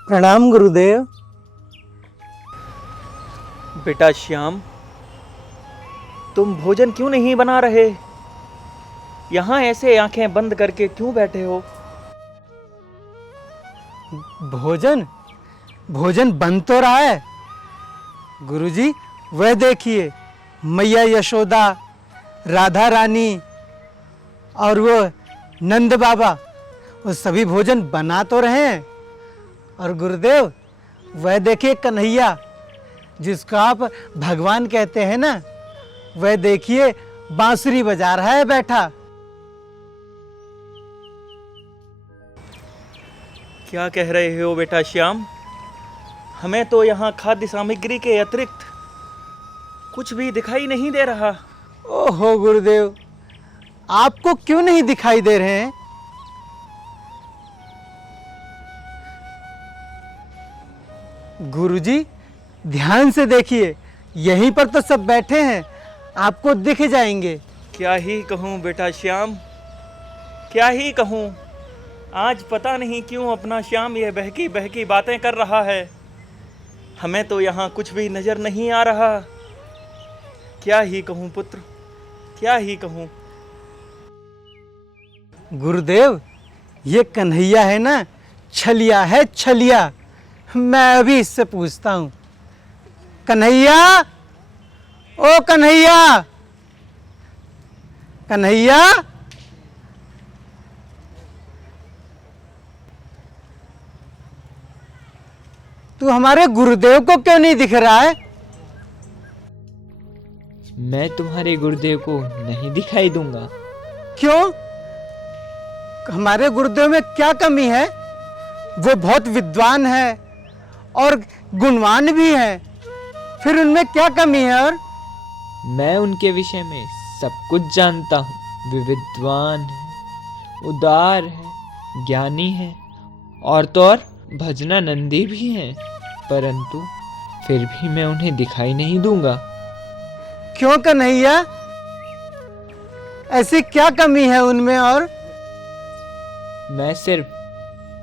प्रणाम गुरुदेव। बेटा श्याम, तुम भोजन क्यों नहीं बना रहे? यहाँ ऐसे आंखें बंद करके क्यों बैठे हो? भोजन बन तो रहा है गुरुजी। वह देखिए, मैया यशोदा, राधा रानी और वो नंद बाबा, वो सभी भोजन बना तो रहे हैं। और गुरुदेव, वह देखिए कन्हैया, जिसको आप भगवान कहते हैं ना, वह देखिए बांसुरी बजा रहा है बैठा। क्या कह रहे हो बेटा श्याम? हमें तो यहाँ खाद्य सामग्री के अतिरिक्त कुछ भी दिखाई नहीं दे रहा। ओहो गुरुदेव, आपको क्यों नहीं दिखाई दे रहे हैं? गुरुजी, ध्यान से देखिए, यहीं पर तो सब बैठे हैं, आपको दिख जाएंगे। क्या ही कहूँ बेटा श्याम, क्या ही कहूँ। आज पता नहीं क्यों अपना श्याम ये बहकी बहकी बातें कर रहा है। हमें तो यहाँ कुछ भी नजर नहीं आ रहा। क्या ही कहूँ पुत्र, क्या ही कहूँ। गुरुदेव, ये कन्हैया है ना, छलिया है, छलिया। मैं अभी इससे पूछता हूँ। कन्हैया, ओ कन्हैया, कन्हैया। तू हमारे गुरुदेव को क्यों नहीं दिख रहा है? मैं तुम्हारे गुरुदेव को नहीं दिखाई दूंगा। क्यों? हमारे गुरुदेव में क्या कमी है? वो बहुत विद्वान है और गुणवान भी है, फिर उनमें क्या कमी है? और मैं उनके विषय में सब कुछ जानता हूँ। वे विद्वान है, उदार है, ज्ञानी है, और तो और भजनानंदी भी हैं, परंतु फिर भी मैं उन्हें दिखाई नहीं दूंगा। क्यों कन्हैया? ऐसी क्या कमी है उनमें? और मैं सिर्फ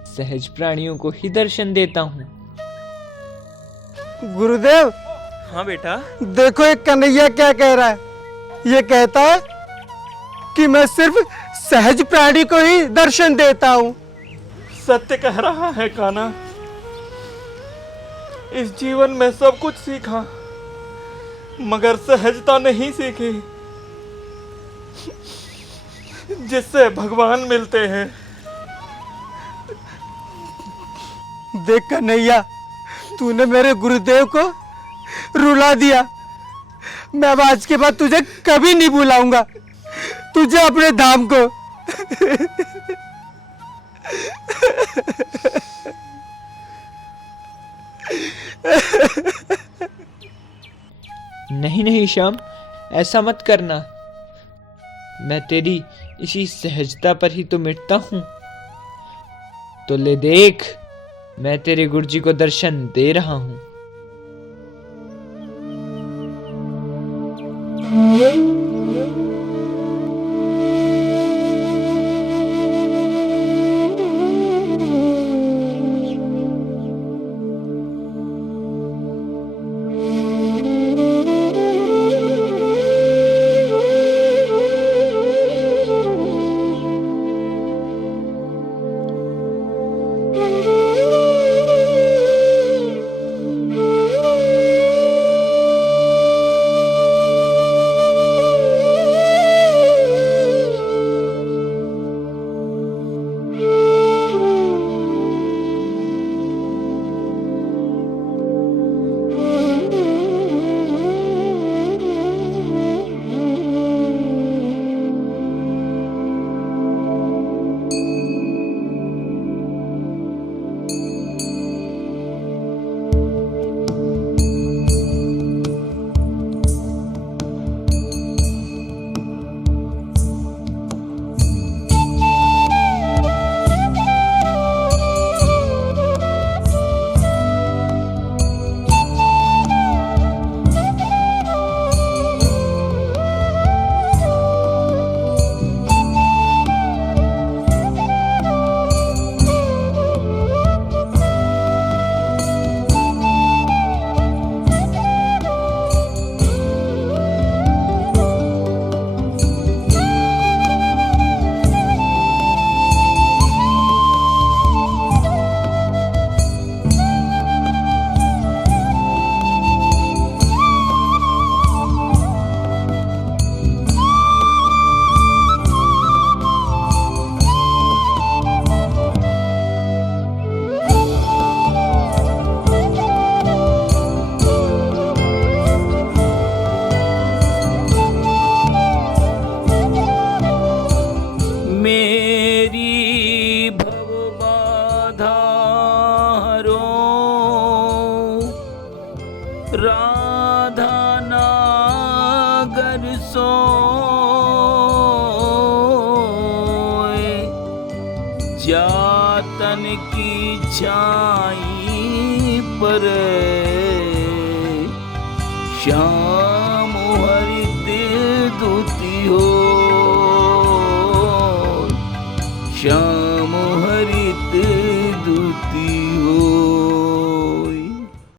सहज प्राणियों को ही दर्शन देता हूँ। गुरुदेव। हाँ बेटा। देखो ये कन्हैया क्या कह रहा है। ये कहता है कि मैं सिर्फ सहज प्राणी को ही दर्शन देता हूँ। सत्य कह रहा है कान्हा। इस जीवन में सब कुछ सीखा, मगर सहजता नहीं सीखी, जिससे भगवान मिलते हैं। देख कन्हैया, तूने मेरे गुरुदेव को रुला दिया। मैं अब आज के बाद तुझे कभी नहीं बुलाऊंगा, तुझे अपने धाम को। नहीं नहीं श्याम, ऐसा मत करना। मैं तेरी इसी सहजता पर ही तो मिटता हूँ। तो ले देख, मैं तेरे गुरुजी को दर्शन दे रहा हूँ। राधा नागर सोए, जातन की छाई पर श्याम